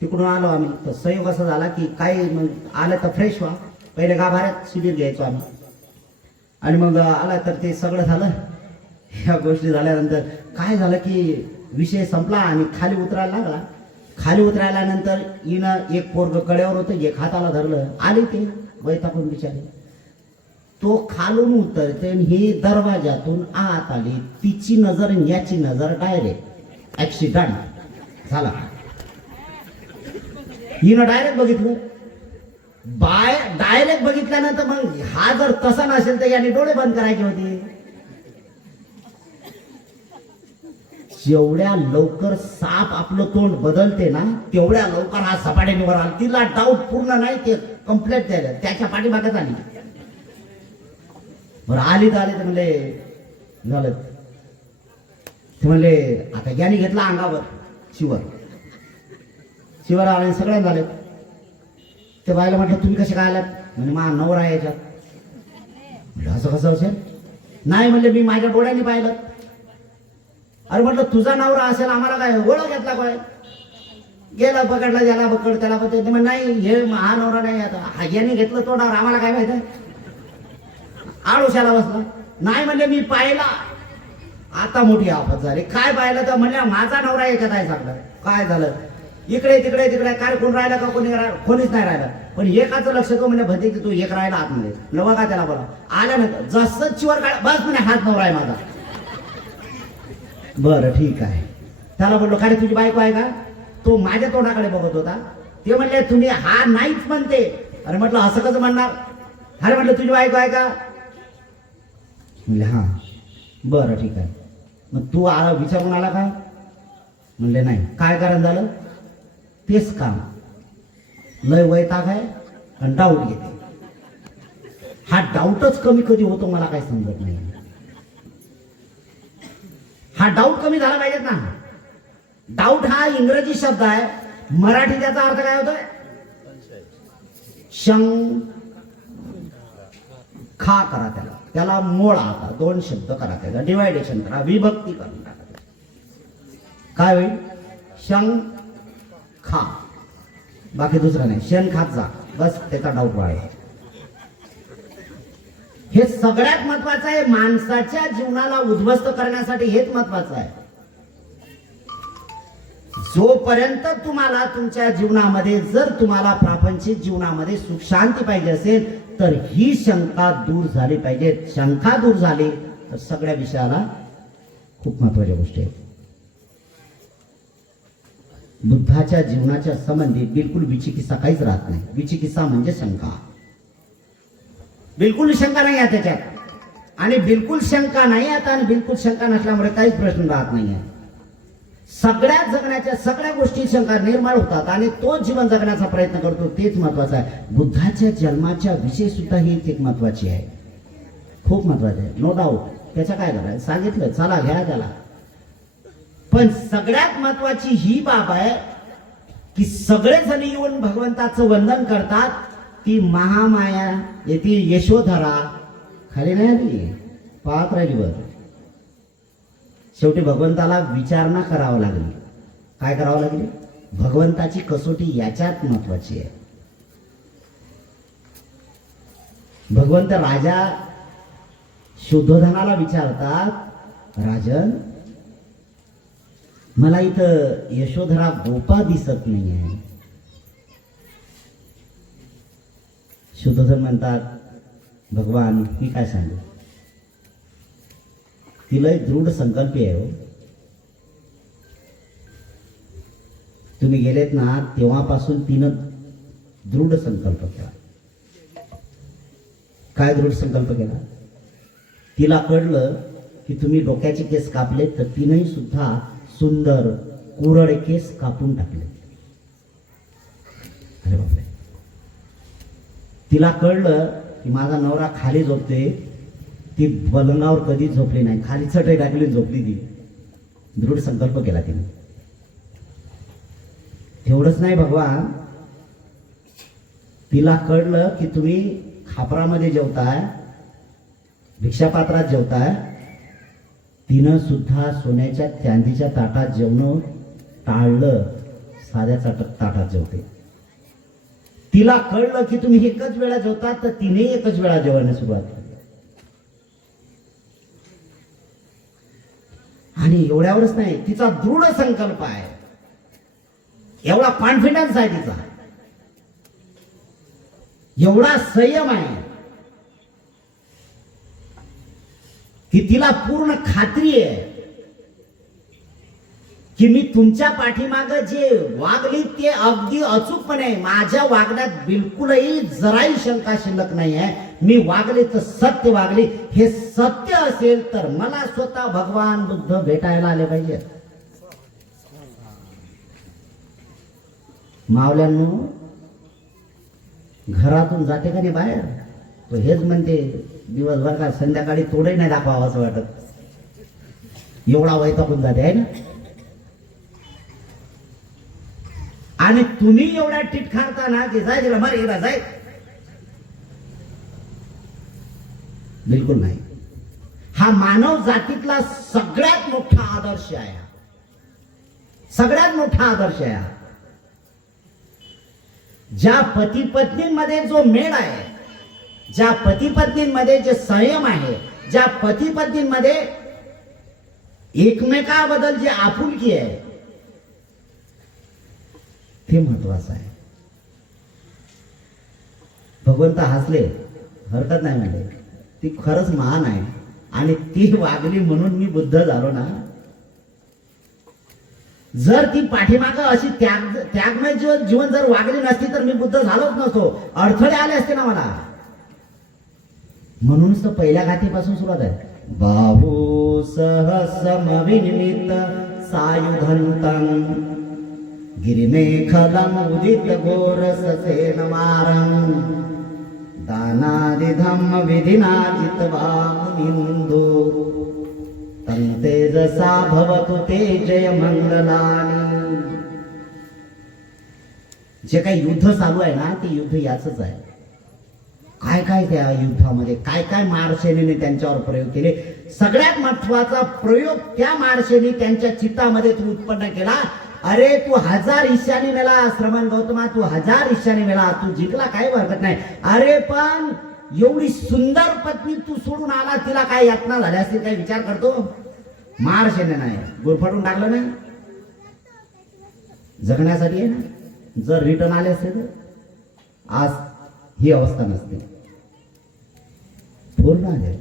तिकडून आलो आम्ही. तर संयोग असा झाला की काही मग आलं तर फ्रेश व्हा. पहिले गाभाऱ्यात शिबिर घ्यायचो आम्ही आणि मग आला तर ते सगळं झालं. ह्या गोष्टी झाल्यानंतर काय झालं की विषय संपला आणि खाली उतरायला लागला. खाली उतरायला नंतर हिनं एक पोरग कड्यावर होतं, एक हाताला धरलं. आले ते वैतागून बिचारे. तो खालून उतरते ही दरवाजातून आत आली. तिची नजर आणि याची नजर डायरेक्ट ऍक्सिडेंट झाला. हिनं डायरेक्ट बघितलं. डायरेक्ट बघितल्यानंतर मग हा जर तसा नसेल तर याने डोळे बंद करायचे होते. जेवढ्या लवकर साप आपलं तोंड बदलते ना तेवढ्या लवकर हा सपाट्याने वर आला. तिला डाऊट पूर्ण नाही, ते कम्प्लीट झालं. त्याच्या पाठीमागच आली. बरं आली तर म्हणले झालं. ते म्हणले आता याने घेतला अंगावर शिवर आले सगळ्या झाले. ते बायला म्हटलं तुम्ही कसे काय आलात? म्हणजे मा नवरा आहे याच्यात. म्हटलं असं कसं असेल? नाही म्हणले मी माझ्या डोळ्यांनी पाहिलं. अरे म्हटलं तुझा नवरा असेल आम्हाला काय ओळख घेतला काय? गेला पकडला, ज्याला पकड त्याला पकड. नाही हे हा नवरा नाही. आता याने घेतलं तोंडावर, आम्हाला काय माहित आहे? आडोशाला बसला. नाही म्हणले मी पाहिला. आता मोठी आफत झाली. काय पाहिलं तर म्हणल्या माझा नवरा याच्यात आहे. सांगलं काय झालं? इकडे तिकडे तिकडे काय कोण राहिला का कोणीच नाही राहिलं. पण एकाचं लक्ष तो म्हणजे भरते की तू एक राहिला आतमध्ये. नवा का त्याला बोला आल्यानंतर जसं चिवर काय बस म्हणे हात नवरा आहे माझा. बरं ठीक आहे. त्याला बोललो काय रे तुझी बायको आहे का? तो माझ्या तोंडाकडे बघत होता. ते म्हणले तुम्ही हा नाहीच म्हणते. अरे म्हटलं असं कसं म्हणणार? अरे म्हटलं तुझी बायको आहे का? म्हणले हा. बरं ठीक आहे. मग तू आला विचारून आला का? म्हणले नाही. काय कारण झालं? तेच काम, लय वैताग आहे आणि डाऊट घेते. हा डाऊटच कमी कधी होतो मला काही समजत नाही. हा डाऊट कमी झाला पाहिजेत ना. डाऊट हा इंग्रजी शब्द आहे, मराठी त्याचा अर्थ काय होतोय? शंखा करा त्याला, त्याला मोळा. आता दोन शब्द करा, त्याला डिवायडेशन करा, विभक्ती करून टाका. काय होईल? शंखा. बाकी दुसरं नाही. शेण खात जा, बस त्याचा डाऊट वाढेल. हे सगळ्यात महत्वाचं आहे. माणसाच्या जीवनाला उद्ध्वस्त करण्यासाठी हेच महत्वाचं आहे. जोपर्यंत तुम्हाला तुमच्या जीवनामध्ये, जर तुम्हाला प्रापंचिक जीवनामध्ये सुख शांती पाहिजे असेल तर ही शंका दूर झाली पाहिजे. शंका दूर झाली तर सगळ्या विषयाला खूप महत्वाच्या गोष्टी आहेत. बुद्धाच्या जीवनाच्या संबंधी बिलकुल विचिकित्सा काहीच राहत नाही. विचिकित्सा म्हणजे शंका. बिलकुल शंका नाही आहे त्याच्यात, आणि बिलकुल शंका नाही आता, आणि बिलकुल शंका नसल्यामुळे काहीच प्रश्न राहत नाही आहे. सगळ्या जगण्याच्या सगळ्या गोष्टी शंका निर्माण होतात आणि तो जीवन जगण्याचा प्रयत्न करतो, तेच महत्वाचं आहे. बुद्धाच्या जन्माच्या विषय सुद्धा ही एक महत्वाची आहे, खूप महत्वाचे आहे, नो डाऊट. त्याचं काय करायचं सांगितलं, चला घ्या त्याला. पण सगळ्यात महत्वाची ही बाब आहे की सगळेजण येऊन भगवंताचं वंदन करतात. ती महामाया ती यशोधरा खाली नाही आली, पाहत राहिली वर. शेवटी भगवंताला विचारणा करावं लागली. काय करावं लागली? भगवंताची कसोटी याच्यात महत्वाची आहे. भगवंत राजा शुद्धोधनाला विचारतात, राजन मला इथं यशोधरा गोपा दिसत नाही आहे. शुद्धोधन म्हणतात, भगवान मी काय सांगू, तिला दृढ संकल्प आहे हो. तुम्ही गेलेत ना तेव्हापासून तिनं दृढ संकल्प केला. काय दृढ संकल्प केला? तिला कळलं की तुम्ही डोक्याचे केस कापले तर तिनेही सुद्धा सुंदर कुरळ केस कापून टाकले. अरे बापरे. तिला कळलं की माझा नवरा खाली झोपते, ती पलंगावर कधी झोपली नाही, खाली चटई टाकली झोपली. ती दृढ संकल्प केला तिने. एवढंच नाही भगवान, तिला कळलं की तुम्ही खापरामध्ये जेवताय, भिक्षापात्रात जेवताय. तिनं सुद्धा सोन्याच्या चांदीच्या ताटात जेवण टाळलं, साध्या ताटात जेवते. तिला कळलं की तुम्ही एकच वेळा जेवतात तर तिने एकच वेळा जेवण्यास सुरुवात केली. आणि एवढ्यावरच नाही, तिचा दृढ संकल्प आहे, एवढा कॉन्फिडन्स आहे तिचा, एवढा संयम आहे की तिला पूर्ण खात्री आहे की मी तुमच्या पाठीमाग जे वागली ते अगदी अचूकपणे, माझ्या वागण्यात बिलकुलही जराही शंका शिल्लक नाही आहे. मी वागले तर सत्य वागले. हे सत्य असेल तर मला स्वतः भगवान बुद्ध भेटायला आले पाहिजे. मावल्यांनो, घरातून जाते का नाही बाहेर, तो हेच म्हणते दिवसभर का संध्याकाळी तोडही नाही दाखवावं असं वाटत, एवढा वैतागून जाते आहे ना. आणि तुम्ही एवढ्या टिटखारता ना की जाय तिला मर एकदा जाय, बिलकुल नाही. हा मानव जातीतला सगळ्यात मोठा आदर्श आहे, सगळ्यात मोठा आदर्श आहे. ज्या पती पत्नींमध्ये जो मेळ आहे, ज्या पती पत्नींमध्ये जे संयम आहे, ज्या पती पत्नींमध्ये एकमेकाबद्दल जे आपुलकी आहे, ते महत्वाचं आहे. भगवंत हसले, हरकत नाही म्हणजे, ती खरंच महान आहे आणि ती वागली म्हणून मी बुद्ध झालो ना. जर ती पाठीमागं अशी त्यागमय जीवन जर वागली नसती तर मी बुद्ध झालोच नसतो, अडथळे आले असते ना मला. म्हणूनच तर पहिल्या गाथेपासून सुरुवात आहे. बाहू सहसमविनिमित सायुधन्तं गिरिमेखलं उदित घोरससेन मारं दानादिधम्म विधिना जित्वा मुनिन्दो तं तेजसा भवतु ते जय मंगलानि. जे काही युद्ध चालू आहे ना ते युद्ध याचंच आहे. काय काय त्या युद्धामध्ये काय काय मारसेनीने त्यांच्यावर प्रयोग केले. सगळ्यात महत्वाचा प्रयोग त्या मारसेनी त्यांच्या चित्तामध्ये तू उत्पन्न केला. अरे तू 1000 ईशानी मेला श्रमण गौतमा, तू 1000 ईशानी मेला, तू जिंकला काही हरकत नाही. अरे पण एवढी सुंदर पत्नी तू सोडून आला, तिला काय यातना झाल्या असतील काही विचार करतो. मारसेने नाही गुरफटून टाकलं ना, जगण्यासाठी आहे ना. जर रिटर्न आले असते तर आज ही अवस्था नसते. पूर्ण आले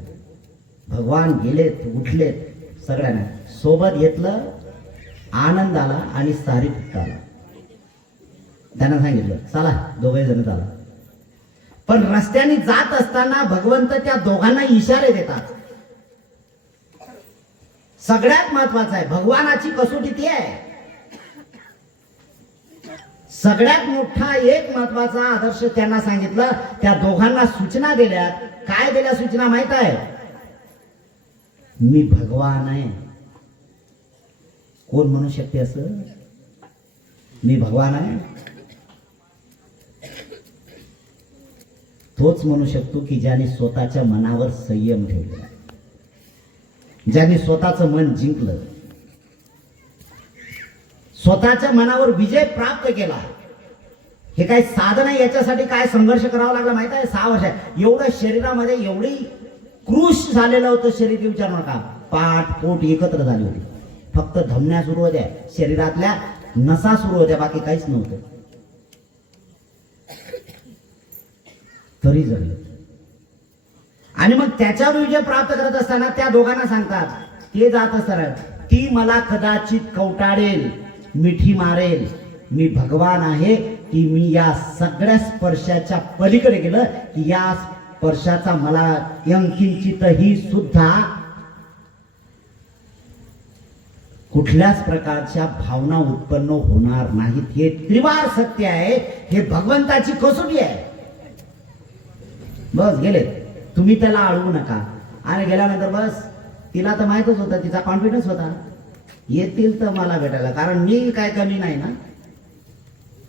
भगवान, गेलेत उठलेत, सगळ्यांना सोबत घेतलं, आनंद आला आणि सारी आला. त्यांना सांगितलं चला दोघे जण चला. पण रस्त्याने जात असताना भगवंत त्या दोघांना इशारे देतात. सगळ्यात महत्वाचं आहे भगवानाची कसोटी ती आहे. सगळ्यात मोठा एक महत्वाचा आदर्श त्यांना सांगितलं. त्या दोघांना सूचना दिल्या. काय दिल्या सूचना माहित आहे? मी भगवान आहे. कोण म्हणू शकते असं? मी भगवान आहे. तोच म्हणू शकतो की ज्याने स्वतःच्या मनावर संयम ठेवला, ज्याने स्वतःचं मन जिंकलं, स्वतःच्या मनावर विजय प्राप्त केला. हे काय साधन आहे. याच्यासाठी काय संघर्ष करावा लागला माहित आहे? 6 वर्ष. एवढं शरीरामध्ये एवढी क्रूश झालेलं होतं शरीर, विचार नका. पाठ पोट एकत्र झाली होती. फक्त धमन्या सुरू होत्या, शरीरातल्या नसा सुरू होत्या, बाकी काहीच नव्हतं. तरी जगलं. आणि मग त्याच्यावर विजय प्राप्त करत असताना त्या दोघांना सांगतात, ते जात असताना ती मला कदाचित कवटाळेल, मिठी मारेल. मी भगवान आहे की मी या सगळ्या स्पर्शाच्या पलीकडे गेलं की या स्पर्शाचा मला यंकिंचितही सुद्धा कुठल्याच प्रकारच्या भावना उत्पन्न होणार नाहीत. हे त्रिवार सत्य आहे. हे भगवंताची कसोटी आहे. बस गेले. तुम्ही त्याला अडवू नका. आणि गेल्यानंतर बस तिला तर माहितच होतं, तिचा कॉन्फिडन्स होता येतील तर मला भेटायला, कारण मी काय कमी नाही ना.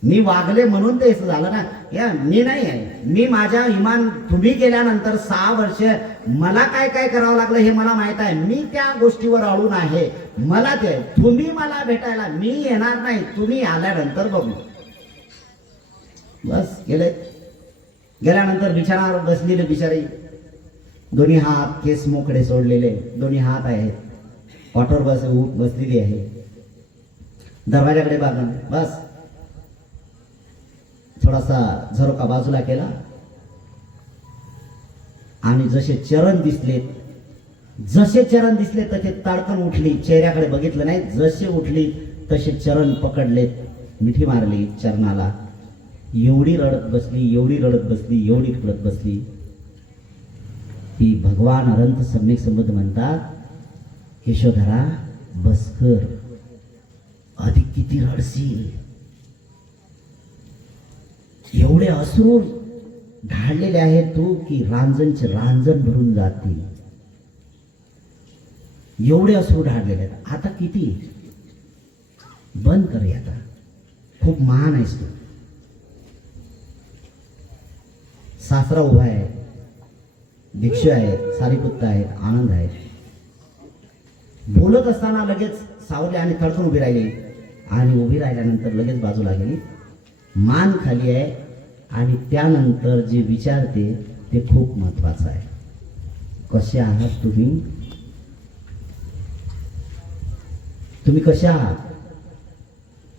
मी वागले म्हणून ते झालं ना. या मी नाही आहे. मी माझ्या इमान तुम्ही गेल्यानंतर 6 वर्ष मला काय काय करावं लागलं हे मला माहित आहे. मी त्या गोष्टीवर अडून आहे. मला ते तुम्ही मला भेटायला मी येणार नाही, तुम्ही आल्यानंतर बघू. बस गेले. गेल्यानंतर बिछाणावर बसलेले बिचारी, दोन्ही हात केस मोकळे सोडलेले, दोन्ही हात आहेत, कॉटवर बसलेली आहे, दरवाजाकडे बघून बस थोडासा झरोका बाजूला केला आणि जसे चरण दिसले तसे ताडकन उठली. चेहऱ्याकडे बघितलं नाही, जसे उठली तसे चरण पकडलेत, मिठी मारली चरणाला. एवढी रडत बसली, एवढी रडत बसली, एवढी रडत बसली. ती भगवान अनंत सम्यक संबंध म्हणतात, यशोधरा बसकर, अधिक किती रडशील. एवढे अश्रू ढाळलेले आहेत तू की रांजणचे रांजण भरून जातील. एवढे अश्रू ढाळलेले आहेत. आता किती बंद कर. आता खूप महान आहेस तू. सासरा उभा आहे, भिक्षू आहेत, सारीपुत्त आहेत, आनंद आहे. बोलत असताना लगेच सावरले आणि थडकून उभी राहिली. आणि उभी राहिल्यानंतर लगेच बाजूला गेली, मान खाली आहे. आणि त्यानंतर जे विचारते ते खूप महत्वाचं आहे. कसे आहात तुम्ही? तुम्ही कसे आहात?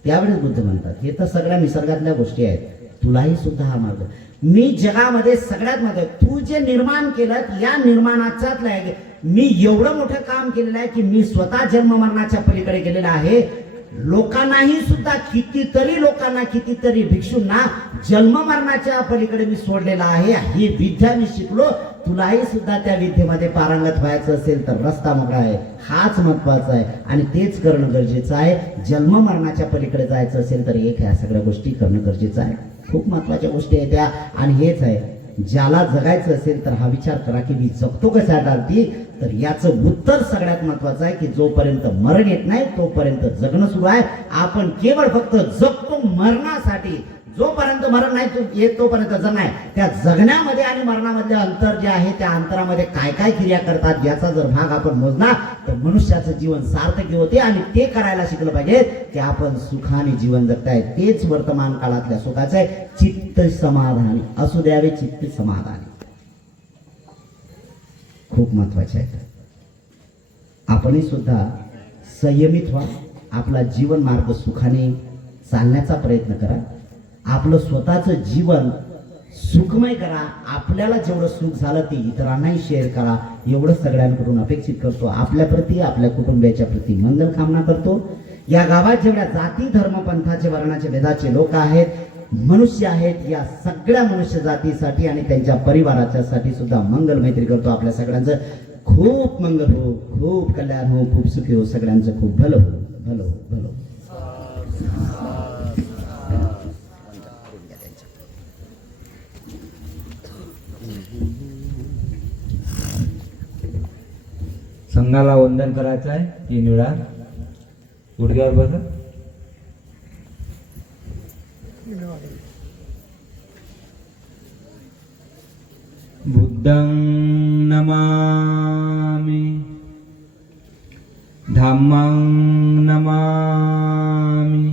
त्यावेळेस बुद्ध म्हणतात, हे तर सगळ्या निसर्गातल्या गोष्टी आहेत, तुलाही सुद्धा हा मार्ग. मी जगामध्ये सगळ्यात मध्ये तू जे निर्माण केलं या निर्माणाचाच आहे. मी एवढं मोठं काम केलेलं आहे की मी स्वतः जन्म मरणाच्या पलीकडे गेलेला आहे. लोकांनाही सुद्धा कितीतरी भिक्षूंना जन्म मरणाच्या पलीकडे मी सोडलेला आहे. ही विद्या मी शिकलो. तुलाही सुद्धा त्या विद्येमध्ये पारंगत व्हायचं असेल तर रस्ता मोकळा आहे. हाच महत्वाचा आहे आणि तेच करणं गरजेचं आहे. जन्म मरणाच्या पलीकडे जायचं असेल तर एक ह्या सगळ्या गोष्टी करणं गरजेचं आहे. खूप महत्वाच्या गोष्टी आहेत त्या. आणि हेच आहे, ज्याला जगायचं असेल तर हा विचार करा की मी जगतो कसा डालती. तर याचं उत्तर सगळ्यात महत्वाचं आहे की जोपर्यंत मरण येत नाही तोपर्यंत जगणं सुरू आहे. आपण केवळ फक्त जगतो मरणासाठी. जोपर्यंत मरण नाही येत तोपर्यंत जगणं आहे. त्या जगण्यामध्ये आणि मरणामधले अंतर जे आहे त्या अंतरामध्ये काय काय क्रिया करतात याचा जर भाग आपण मोजला तर मनुष्याचं जीवन सार्थकी होते. आणि ते करायला शिकलं पाहिजे की आपण सुखाने जीवन जगताय. तेच वर्तमान काळातल्या सुखाचं आहे. चित्त समाधानी असू द्यावे. चित्त समाधानी खूप महत्वाचे आहे. आपणही सुद्धा संयमित व्हा. आपला जीवन मार्ग सुखाने चालण्याचा प्रयत्न करा. आपलं स्वतःचं जीवन सुखमय करा. आपल्याला जेवढं सुख झालं ते इतरांनाही शेअर करा. एवढं सगळ्यांकडून अपेक्षित करतो. आपल्या प्रती आपल्या कुटुंबियाच्या प्रती मंगल कामना करतो. या गावात जेवढ्या जाती धर्म पंथाचे वर्णाचे वेदाचे लोक आहेत, मनुष्य आहेत, या सगळ्या मनुष्य जातीसाठी आणि त्यांच्या परिवाराच्या साठी सुद्धा मंगल मैत्री करतो. आपल्या सगळ्यांचं खूप मंगल हो, खूप कल्याण हो, खूप सुखी हो, सगळ्यांचं खूप भलं हो, भलं हो, भलं हो. संघाला वंदन करायचं आहे. 3 वेळा गुडघ्यावर बसा. बुद्धं नमामि, धम्मं नमामि,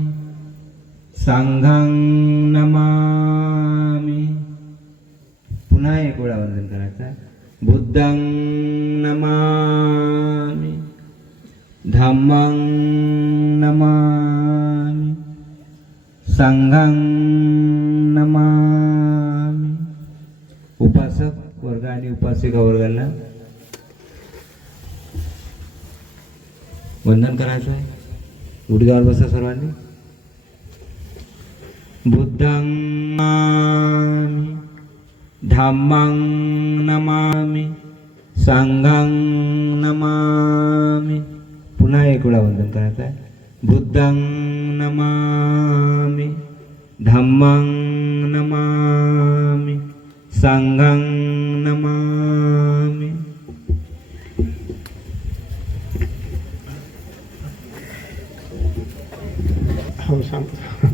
संघं नमामि. पुन्हा एक वेळा वंदन करायचं आहे. बुद्धं नमामि, धम्मं नमामि, संघं नमामि. उपासक वर्ग आणि उपासिका वर्गाला वंदन करायचं आहे. गुडघ्यावर बसा सर्वांनी. बुद्धं नमामि, धम्मं नमामि, संघं नमामि. पुन्हा एक वेळा वंदन करायचं आहे. बुद्धं नमामि, धम्मं नमामि, संघं नमामि. हो सांगतो.